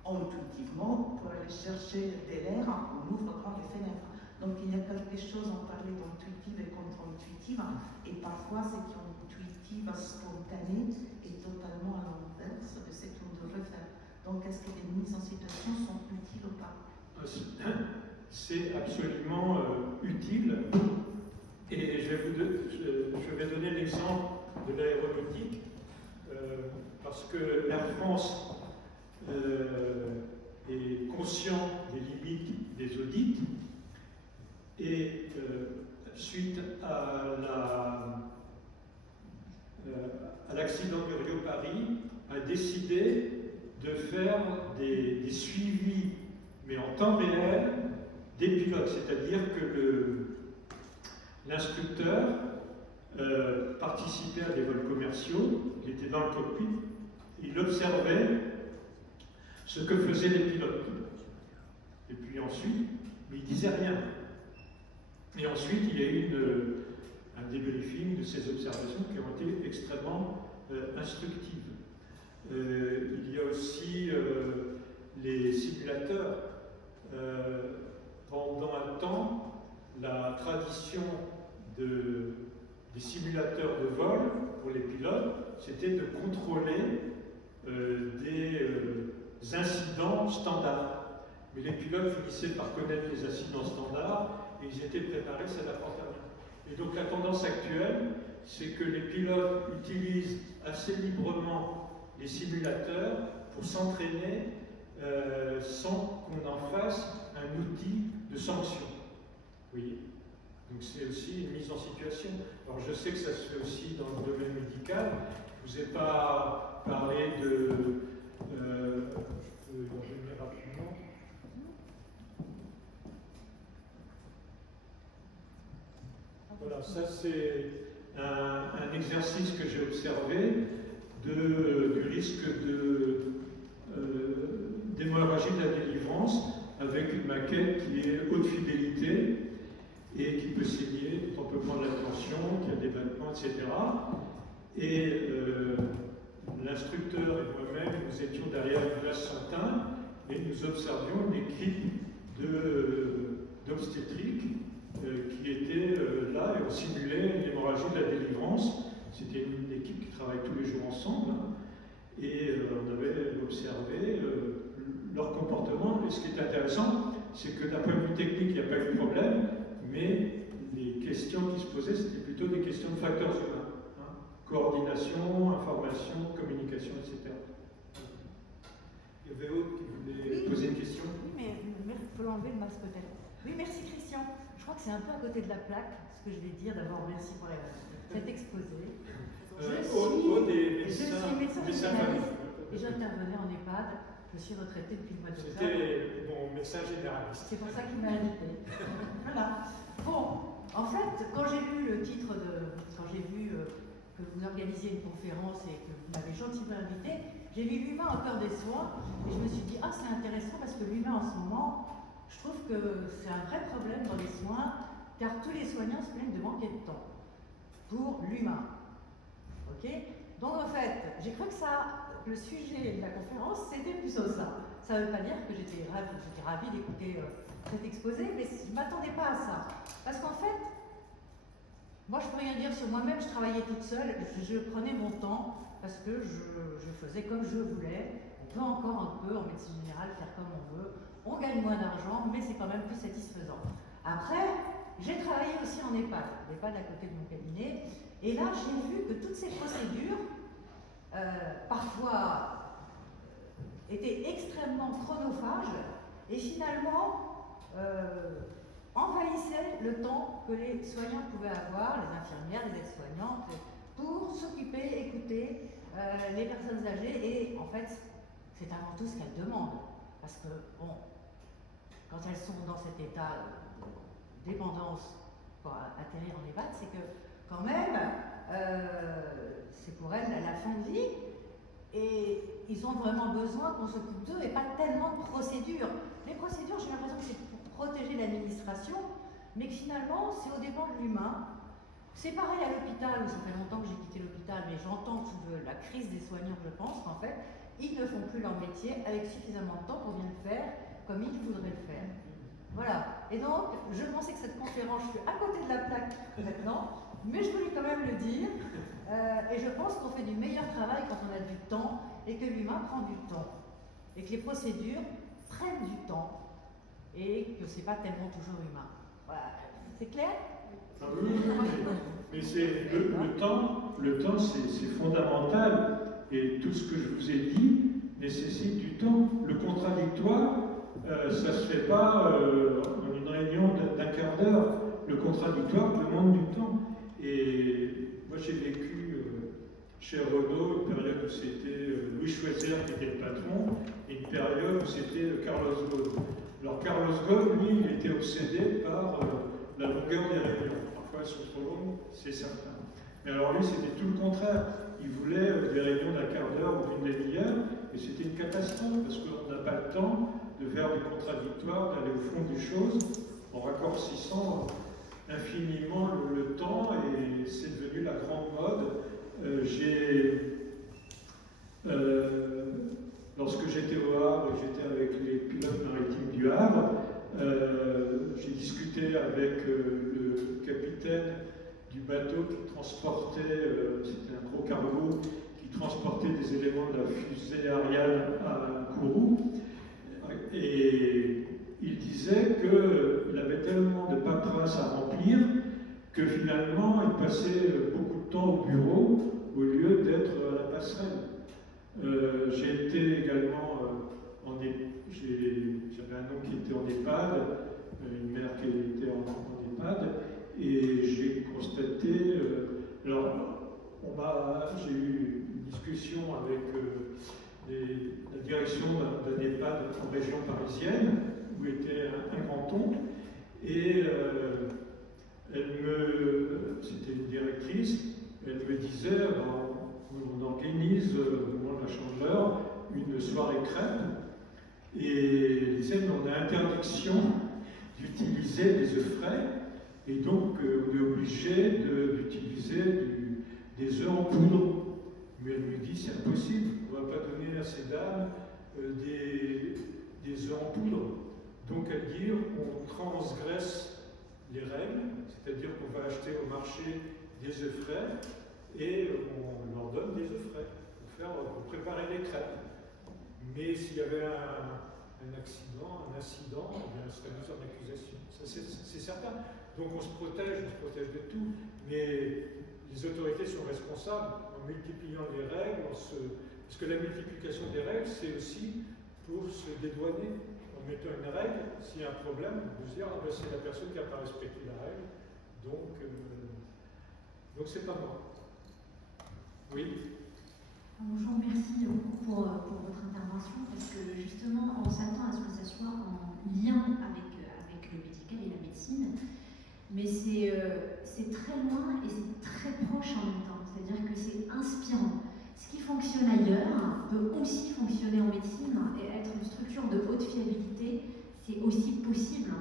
Intuitivement, pour aller chercher de l'air, on ouvre grand les fenêtres. Donc il y a quelque chose, on parlait d'intuitive et contre-intuitive, et parfois ce qui est intuitive, spontané, est totalement à l'inverse de ce qu'on devrait faire. Donc est-ce que les mises en situation sont utiles ou pas? C'est absolument utile. Et je vais donner l'exemple de l'aéronautique, parce que Air France est conscient des limites des audits, et suite à l'accident du Rio-Paris, a décidé de faire des suivis, mais en temps réel, des pilotes, c'est-à-dire que l'instructeur participait à des vols commerciaux, il était dans le cockpit, il observait ce que faisaient les pilotes. Et puis ensuite, mais il ne disait rien. Et ensuite, il y a eu un débriefing de ces observations qui ont été extrêmement instructives. Il y a aussi les simulateurs. Pendant un temps, la tradition des simulateurs de vol pour les pilotes, c'était de contrôler des incidents standards. Mais les pilotes finissaient par connaître les incidents standards et ils étaient préparés, ça n'apportait rien. Et donc la tendance actuelle, c'est que les pilotes utilisent assez librement les simulateurs pour s'entraîner sans qu'on en fasse un outil de sanction. Oui. Donc c'est aussi une mise en situation. Alors je sais que ça se fait aussi dans le domaine médical. Je ne vous ai pas parlé de... je peux y revenir rapidement. Voilà, ça c'est un exercice que j'ai observé du risque d'hémorragie de la délivrance avec une maquette qui est haute fidélité et qui peut saigner, on peut prendre la tension, qui a des battements, etc. Et l'instructeur et moi-même, nous étions derrière une glace sans teint et nous observions une équipe d'obstétriques qui était là et on simulait une hémorragie de la délivrance. C'était une équipe qui travaille tous les jours ensemble et on avait observé leur comportement. Et ce qui est intéressant, c'est que d'un point de vue technique, il n'y a pas eu de problème, mais les questions qui se posaient, c'était plutôt des questions de facteurs humains. Hein. Coordination, information, communication, etc. Il y avait autre qui voulait poser une question? Oui, mais il faut enlever le masque peut-être. Oui, merci Christian. Je crois que c'est un peu à côté de la plaque, ce que je vais dire. D'abord, merci pour cet exposé. Je suis médecin généraliste et j'intervenais en EHPAD. Je suis retraitée depuis le mois d'octobre. C'était mon médecin généraliste. C'est pour ça qu'il m'a invité. Voilà. Bon, en fait, quand j'ai lu le titre quand j'ai vu que vous organisiez une conférence et que vous m'avez gentiment invité, j'ai vu l'humain au cœur des soins et je me suis dit, ah, c'est intéressant parce que l'humain en ce moment, je trouve que c'est un vrai problème dans les soins, car tous les soignants se plaignent de manquer de temps pour l'humain. Ok? Donc en fait, j'ai cru que le sujet de la conférence, c'était plutôt ça. Ça ne veut pas dire que j'étais ravie d'écouter cet exposé, mais je ne m'attendais pas à ça. Parce qu'en fait, moi je peux rien dire sur moi-même, je travaillais toute seule, je prenais mon temps parce que je faisais comme je voulais. On peut encore un peu en médecine générale faire comme on veut. On gagne moins d'argent, mais c'est quand même plus satisfaisant. Après, j'ai travaillé aussi en EHPAD, l'EHPAD à côté de mon cabinet, et là j'ai vu que toutes ces procédures, parfois, étaient extrêmement chronophages et finalement envahissaient le temps que les soignants pouvaient avoir, les infirmières, les aides-soignantes, pour s'occuper, écouter les personnes âgées. Et en fait, c'est avant tout ce qu'elles demandent. Parce que, bon, quand elles sont dans cet état de dépendance pour atterrir en EHPAD, c'est que quand même, c'est pour elles la fin de vie. Et ils ont vraiment besoin qu'on s'occupe d'eux et pas tellement de procédures. Les procédures, j'ai l'impression que c'est pour protéger l'administration, mais que finalement, c'est au dépend de l'humain. C'est pareil à l'hôpital, ça fait longtemps que j'ai quitté l'hôpital, mais j'entends la crise des soignants, je pense qu'en fait, ils ne font plus leur métier avec suffisamment de temps pour bien le faire comme ils voudraient le faire. Voilà. Et donc, je pensais que cette conférence, je suis à côté de la plaque maintenant, mais je voulais quand même le dire. Et je pense qu'on fait du meilleur travail quand on a du temps et que l'humain prend du temps. Et que les procédures prennent du temps et que c'est pas tellement toujours humain. Voilà. C'est clair? Ah oui, mais c'est le temps c'est fondamental et tout ce que je vous ai dit nécessite du temps. Le contradictoire, ça ne se fait pas en une réunion d'un quart d'heure. Le contradictoire demande du temps. Et moi j'ai vécu chez Renault une période où c'était Louis Schweitzer qui était le patron et une période où c'était Carlos Ghosn. Alors Carlos Ghosn, lui, il était obsédé par la longueur des réunions. Parfois elles sont trop longues, c'est certain. Mais alors lui, c'était tout le contraire. Il voulait des réunions d'un quart d'heure ou d'une demi-heure, et c'était une catastrophe parce qu'on n'a pas le temps de faire du contradictoire, d'aller au fond des choses, en raccourcissant infiniment le temps, et c'est devenu la grande mode. Lorsque j'étais au Havre et j'étais avec les pilotes maritimes du Havre, j'ai discuté avec le capitaine du bateau qui transportait, c'était un gros cargo, qui transportait des éléments de la fusée Ariane à Kourou. Et il disait qu'il avait tellement de paperasse à remplir que finalement il passait beaucoup de temps au bureau au lieu d'être à la passerelle. J'ai été également j'avais un oncle qui était en EHPAD, une mère qui était en EHPAD, et j'ai constaté. J'ai eu une discussion avec la direction d'un EHPAD en région parisienne, où était un grand-oncle, et c'était une directrice, elle me disait, on organise au moment de la chandeleur une soirée crêpe, et elle disait, mais on a interdiction d'utiliser des œufs frais, et donc on est obligé d'utiliser des œufs en poudre. Mais elle me dit, c'est impossible, on ne va pas donner à ces dames des œufs en poudre. Donc elle dit, on transgresse les règles, c'est-à-dire qu'on va acheter au marché des œufs frais et on leur donne des œufs frais pour préparer les crêpes. Mais s'il y avait un incident, eh bien, elle serait c'est certain. Donc on se protège de tout, mais les autorités sont responsables en multipliant les règles, parce que la multiplication des règles, c'est aussi pour se dédouaner. En mettant une règle, s'il y a un problème, on peut se dire ah ben, c'est la personne qui n'a pas respecté la règle, donc c'est pas moi. Oui. Bonjour, merci beaucoup pour votre intervention, parce que justement, on s'attend à ce que ça soit en lien avec le médical et la médecine, mais c'est très loin et c'est très proche en même temps, c'est-à-dire que c'est inspirant. Ce qui fonctionne ailleurs peut aussi fonctionner en médecine et être une structure de haute fiabilité, c'est aussi possible,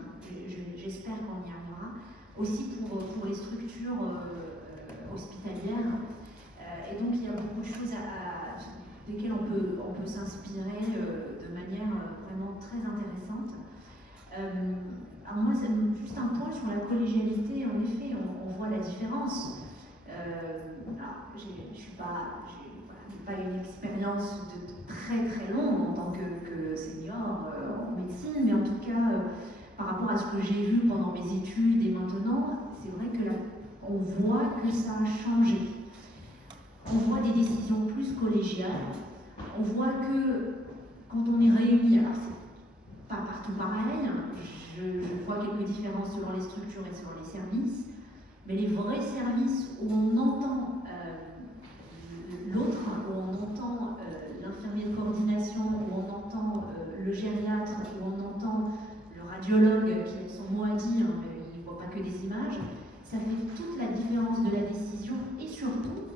j'espère qu'on y arrivera, aussi pour les structures hospitalières. Et donc il y a beaucoup de choses desquelles on peut s'inspirer de manière vraiment très intéressante. Alors moi, juste un point sur la collégialité. En effet, on voit la différence. Je n'ai pas une expérience de très très longue en tant que senior en médecine, mais en tout cas, par rapport à ce que j'ai vu pendant mes études et maintenant, c'est vrai que on voit que ça a changé. On voit des décisions plus collégiales. On voit que quand on est réunis, alors c'est pas partout pareil, je vois quelques différences selon les structures et selon les services, mais les vrais services où on entend l'autre, où on entend l'infirmier de coordination, où on entend le gériatre, où on entend le radiologue qui a son mot à dire, mais il ne voit pas que des images, ça fait toute la différence de la décision et surtout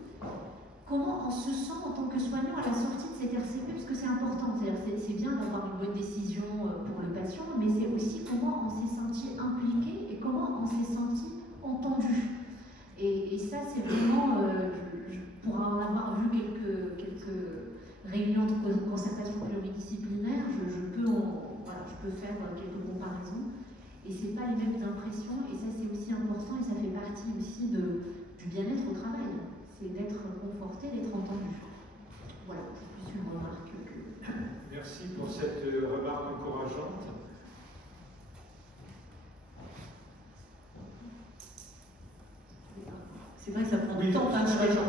comment on se sent en tant que soignant à la sortie de cette RCP, parce que c'est important, c'est bien d'avoir une bonne décision pour le patient, mais c'est aussi comment on s'est senti impliqué et comment on s'est senti entendu. Et ça, c'est vraiment, pour en avoir vu quelques réunions de concertation pluridisciplinaire, je peux faire quelques comparaisons. Et ce n'est pas les mêmes impressions, et ça c'est aussi important, et ça fait partie aussi du bien-être au travail. C'est d'être conforté, d'être entendu. Voilà, c'est plus une remarque que... Merci pour cette remarque encourageante. C'est vrai que ça prend du temps pour les gens.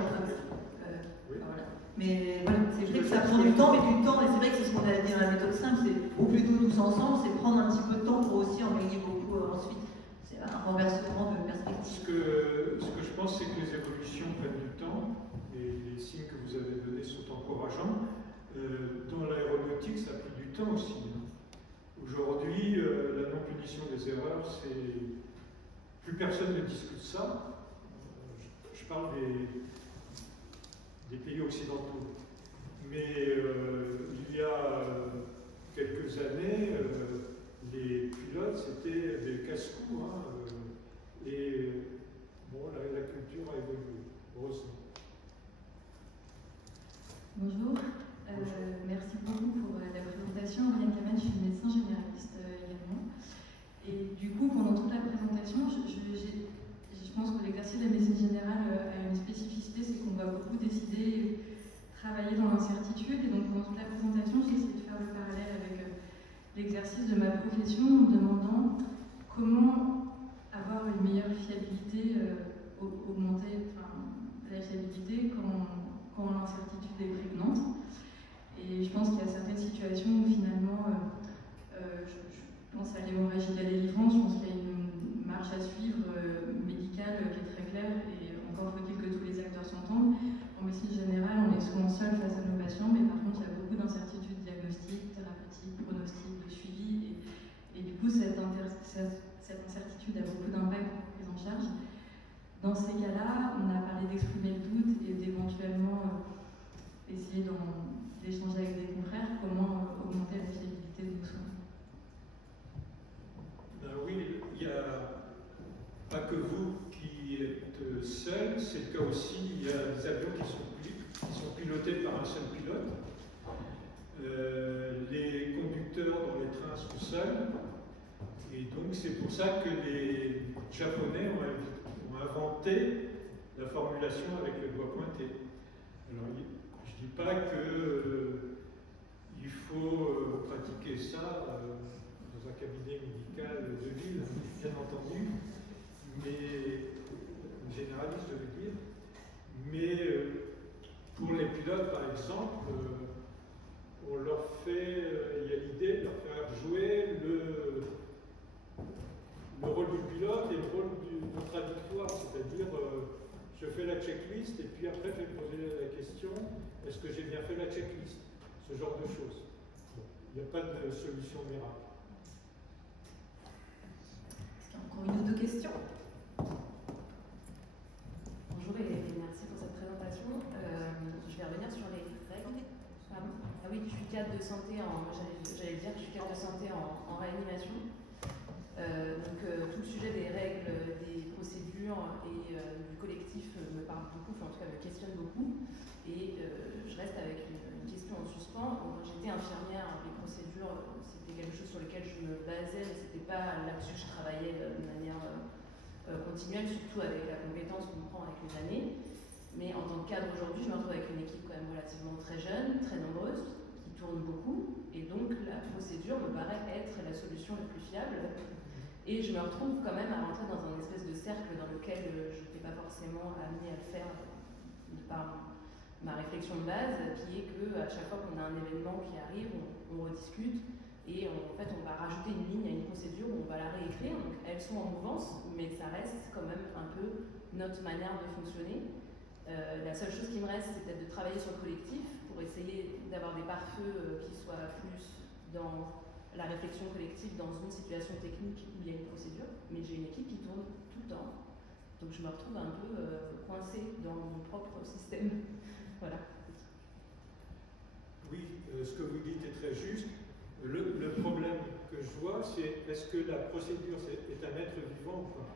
Voilà. Mais voilà, c'est vrai que ça prend du temps, mais et c'est vrai que c'est ce qu'on a dit dans la méthode simple, c'est au plus tôt tous ensemble, c'est prendre un petit peu de temps pour aussi en gagner beaucoup ensuite. C'est un renversement de perspective. Ce que je pense, c'est que les évolutions prennent du temps, et les signes que vous avez donnés sont encourageants. Dans l'aéronautique, ça a pris du temps aussi. Aujourd'hui, la non-punition des erreurs, c'est... Plus personne ne discute ça. Je parle des pays occidentaux. Mais il y a quelques années, les pilotes, c'était des casse-cous. Et bon, la culture a évolué, heureusement. Bonjour. Merci beaucoup pour la présentation. Oriane Kamen, je suis médecin généraliste également. Et du coup, pendant toute la présentation, je pense que l'exercice de la médecine générale a une spécificité, c'est qu'on va beaucoup décider et travailler dans l'incertitude. Et donc, pendant toute la présentation, j'ai essayé de faire le parallèle avec l'exercice de ma profession en me demandant comment avoir une meilleure fiabilité, augmenter la fiabilité quand l'incertitude est prégnante. Et je pense qu'il y a certaines situations où finalement, je pense à l'hémorragie de la délivrance, je pense qu'il y a une marche à suivre médicale qui est très claire et encore faut-il que tous les acteurs s'entendent. En médecine générale, on est souvent seul face à nos patients, mais par contre, il y a beaucoup d'incertitudes diagnostiques, thérapeutiques, pronostiques, de suivi. Et du coup, cette incertitude a beaucoup d'impact pour la prise en charge. Dans ces cas-là, on a parlé d'exprimer le doute et d'éventuellement essayer d'échanger avec des confrères comment augmenter la fiabilité de nos soins. Oui, il n'y a pas que vous qui êtes seul, c'est le cas aussi, il y a des avions qui sont pilotés par un seul pilote. Les conducteurs dans les trains sont seuls, et donc c'est pour ça que les Japonais ont inventé la formulation avec le doigt pointé. Alors, je ne dis pas qu'il faut pratiquer ça dans dans un cabinet médical de ville, bien entendu, mais généraliste, je veux dire. Mais pour les pilotes, par exemple, on leur fait, il y a l'idée de leur faire jouer le rôle du pilote et le rôle du contradictoire, c'est-à-dire je fais la checklist et puis après je vais me poser la question, est-ce que j'ai bien fait la checklist? Ce genre de choses. Bon, il n'y a pas de solution miracle. Est-ce qu'il y a encore une ou deux questions? Bonjour et merci pour cette présentation. Je vais revenir sur les règles. Pardon. Ah oui, je suis cadre de santé j'allais dire que je suis cadre de santé en réanimation. Tout le sujet des règles, des procédures et du collectif me parle beaucoup, enfin en tout cas me questionne beaucoup. Et je reste avec une question en suspens. J'étais infirmière, les procédures, c'était quelque chose sur lequel je me basais, mais c'était pas là-dessus que je travaillais de manière continuelle, surtout avec la compétence qu'on prend avec les années. Mais en tant que cadre aujourd'hui, je me retrouve avec une équipe quand même relativement très jeune, très nombreuse, qui tourne beaucoup, et donc la procédure me paraît être la solution la plus fiable. Et je me retrouve quand même à rentrer dans un espèce de cercle dans lequel je n'étais pas forcément amenée à le faire par ma réflexion de base, qui est qu'à chaque fois qu'on a un événement qui arrive, on rediscute, et en fait on va rajouter une ligne à une procédure, on va la réécrire, donc elles sont en mouvance, mais ça reste quand même un peu notre manière de fonctionner. La seule chose qui me reste, c'est peut-être de travailler sur le collectif pour essayer d'avoir des pare-feux qui soient plus dans la réflexion collective dans une situation technique où il y a une procédure, mais j'ai une équipe qui tourne tout le temps. Donc je me retrouve un peu coincée dans mon propre système. Voilà. Oui, ce que vous dites est très juste. Le problème que je vois, c'est est-ce que la procédure est un être vivant ou pas?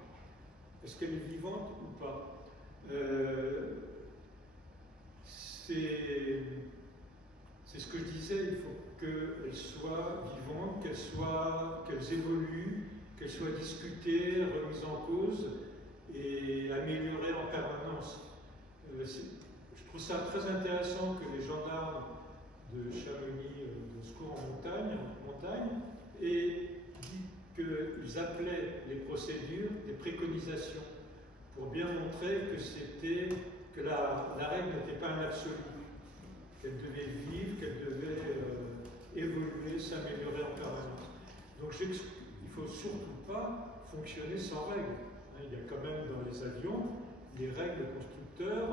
Est-ce qu'elle est vivante ou pas? C'est ce que je disais, il faut qu'elles soient vivantes, qu'elles évoluent, qu'elles soient discutées, remises en cause et améliorées en permanence. Je trouve ça très intéressant que les gendarmes de Chamonix, de secours en montagne, aient dit qu'ils appelaient les procédures des préconisations pour bien montrer que la règle n'était pas un absolu, qu'elle devait vivre, qu'elle devait évoluer, s'améliorer en permanence. Donc il ne faut surtout pas fonctionner sans règles. Il y a quand même dans les avions les règles constructeurs,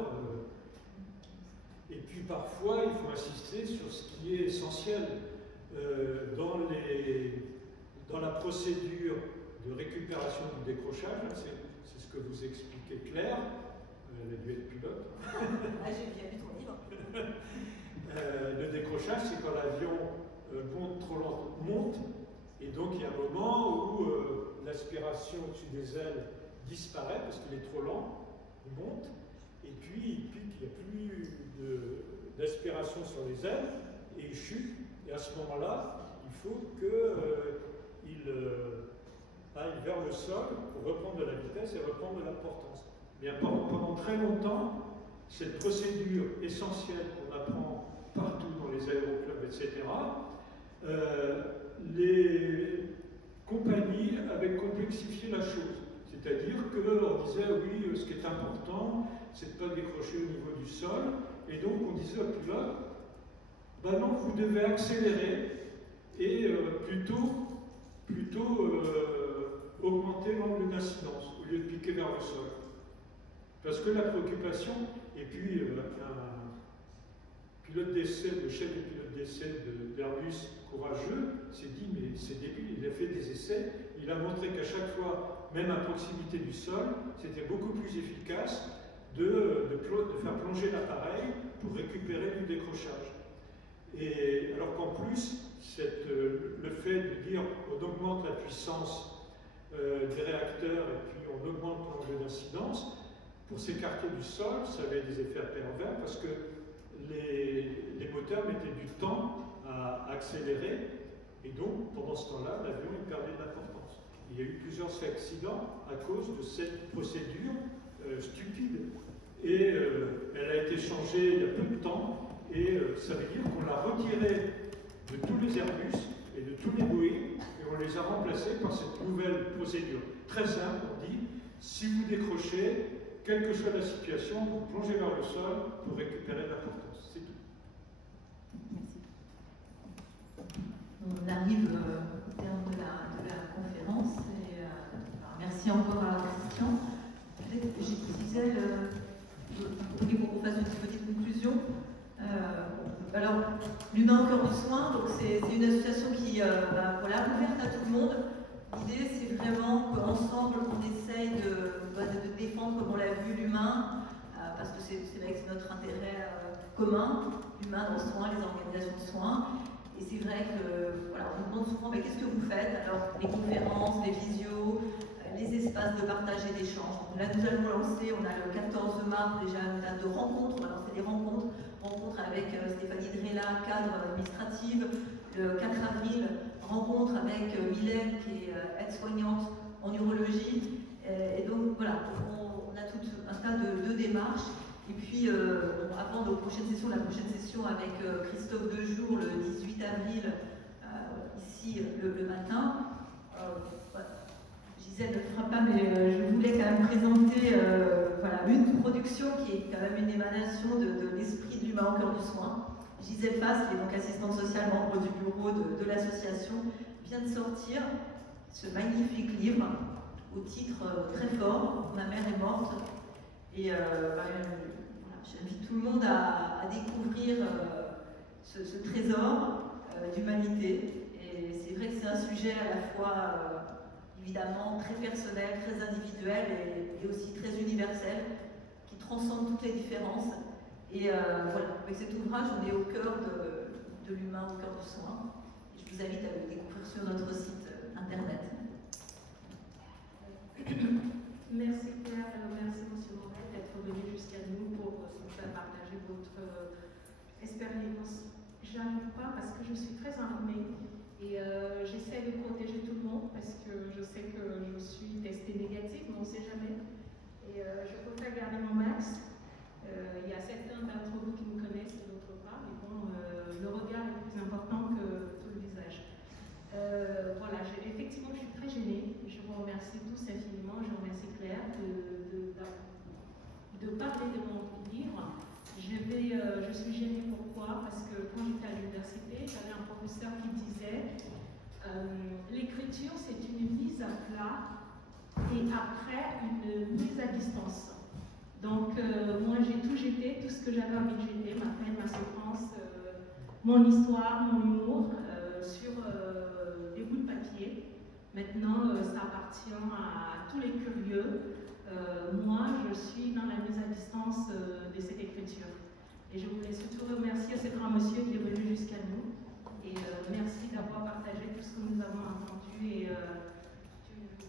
et puis parfois il faut insister sur ce qui est essentiel. Dans la procédure de récupération du décrochage, c'est ce que vous expliquez Claire, elle a dû être pilote. Ah, j'ai bien lu ton livre. Le décrochage, c'est quand l'avion monte, et donc il y a un moment où l'aspiration au-dessus des ailes disparaît parce qu'il est trop lent, il monte, et puis il n'y a plus d'aspiration sur les ailes, et il chute, et à ce moment-là, il faut qu'il aille vers le sol pour reprendre de la vitesse et reprendre de l'importance. Mais pendant très longtemps, cette procédure essentielle qu'on apprend partout dans les aéroclubs, etc., les compagnies avaient complexifié la chose. C'est-à-dire qu'on disait, oui, ce qui est important, c'est de ne pas décrocher au niveau du sol. Et donc on disait au pilote, ben non, vous devez accélérer et plutôt augmenter l'angle d'incidence au lieu de piquer vers le sol. Parce que la préoccupation, et puis un pilote d'essai, le chef de pilote d'essai d'Airbus courageux, s'est dit, mais c'est débile, il a fait des essais, il a montré qu'à chaque fois, même à proximité du sol, c'était beaucoup plus efficace de faire plonger l'appareil pour récupérer du décrochage. Et alors qu'en plus, le fait de dire on augmente la puissance des réacteurs et puis on augmente l'angle d'incidence, pour s'écarter du sol, ça avait des effets pervers parce que les moteurs mettaient du temps à accélérer et donc pendant ce temps-là, l'avion perdait de l'importance. Il y a eu plusieurs accidents à cause de cette procédure stupide et elle a été changée il y a peu de temps et ça veut dire qu'on l'a retirée de tous les Airbus et de tous les Boeing et on les a remplacés par cette nouvelle procédure très simple. On dit, si vous décrochez, quelle que soit la situation, vous plongez vers le sol pour récupérer la portance. C'est tout. Merci. On arrive au terme de la conférence. Et, merci encore à Christian. Gisèle, je voulais qu'on fasse une petite conclusion. Alors, l'humain au cœur du soin, c'est une association qui voilà, ouverte à tout le monde. L'idée, c'est vraiment qu'ensemble, on essaye de défendre, comme on l'a vu, l'humain, parce que c'est vrai que c'est notre intérêt commun, l'humain dans le soin, les organisations de soins. Et c'est vrai que, voilà, on nous demande souvent, mais qu'est-ce que vous faites? Alors, les conférences, les visios, les espaces de partage et d'échange. Là, nous allons lancer, on a le 14 mars déjà une date de rencontre, on va lancer des rencontres avec Stéphanie Drella, cadre administrative. Le 4 avril, rencontre avec Mylène, qui est aide-soignante en urologie. Et donc, voilà, on a tout un tas de démarches. Et puis, avant nos prochaines sessions, la prochaine session avec Christophe Dejour, le 18 avril, ici, le matin. Voilà. Gisèle ne le fera pas, mais je voulais quand même présenter voilà, une production qui est quand même une émanation de l'esprit de l'humain au cœur du soin. Gisèle Fass, qui est donc assistante sociale, membre du bureau de l'association, vient de sortir ce magnifique livre au titre très fort, Ma mère est morte. Et j'invite tout le monde à découvrir ce trésor d'humanité. Et c'est vrai que c'est un sujet à la fois évidemment très personnel, très individuel et aussi très universel, qui transcende toutes les différences. Et voilà, avec cet ouvrage, on est au cœur de l'humain, au cœur du soin. Et je vous invite à le découvrir sur notre site internet. Merci Claire, merci Monsieur Morel d'être venu jusqu'à nous pour nous faire partager votre expérience. J'arrive pas parce que je suis très enrhumée et j'essaie de protéger tout le monde parce que je sais que je suis testée négative, mais on ne sait jamais. Et je préfère garder mon masque. Il y a certains d'entre vous qui me connaissent et d'autres pas, mais bon, le regard est plus important que tout le visage. Voilà, effectivement, je suis très gênée. Je vous remercie tous infiniment. Je remercie Claire de parler de mon livre. Je suis gênée pourquoi? Parce que quand j'étais à l'université, j'avais un professeur qui disait l'écriture, c'est une mise à plat et après une mise à distance. Donc, moi, j'ai tout jeté, tout ce que j'avais envie de jeter, ma peine, ma souffrance, mon histoire, mon humour, sur des bouts de papier. Maintenant, ça appartient à tous les curieux. Moi, je suis dans la mise à distance de cette écriture. Et je voulais surtout remercier ce grand monsieur qui est venu jusqu'à nous. Et merci d'avoir partagé tout ce que nous avons entendu. Et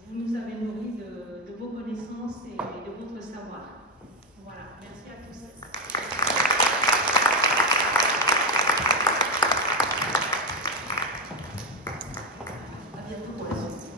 vous nous avez nourris de vos connaissances et de votre savoir. Voilà, merci à tous. À bientôt pour la suite.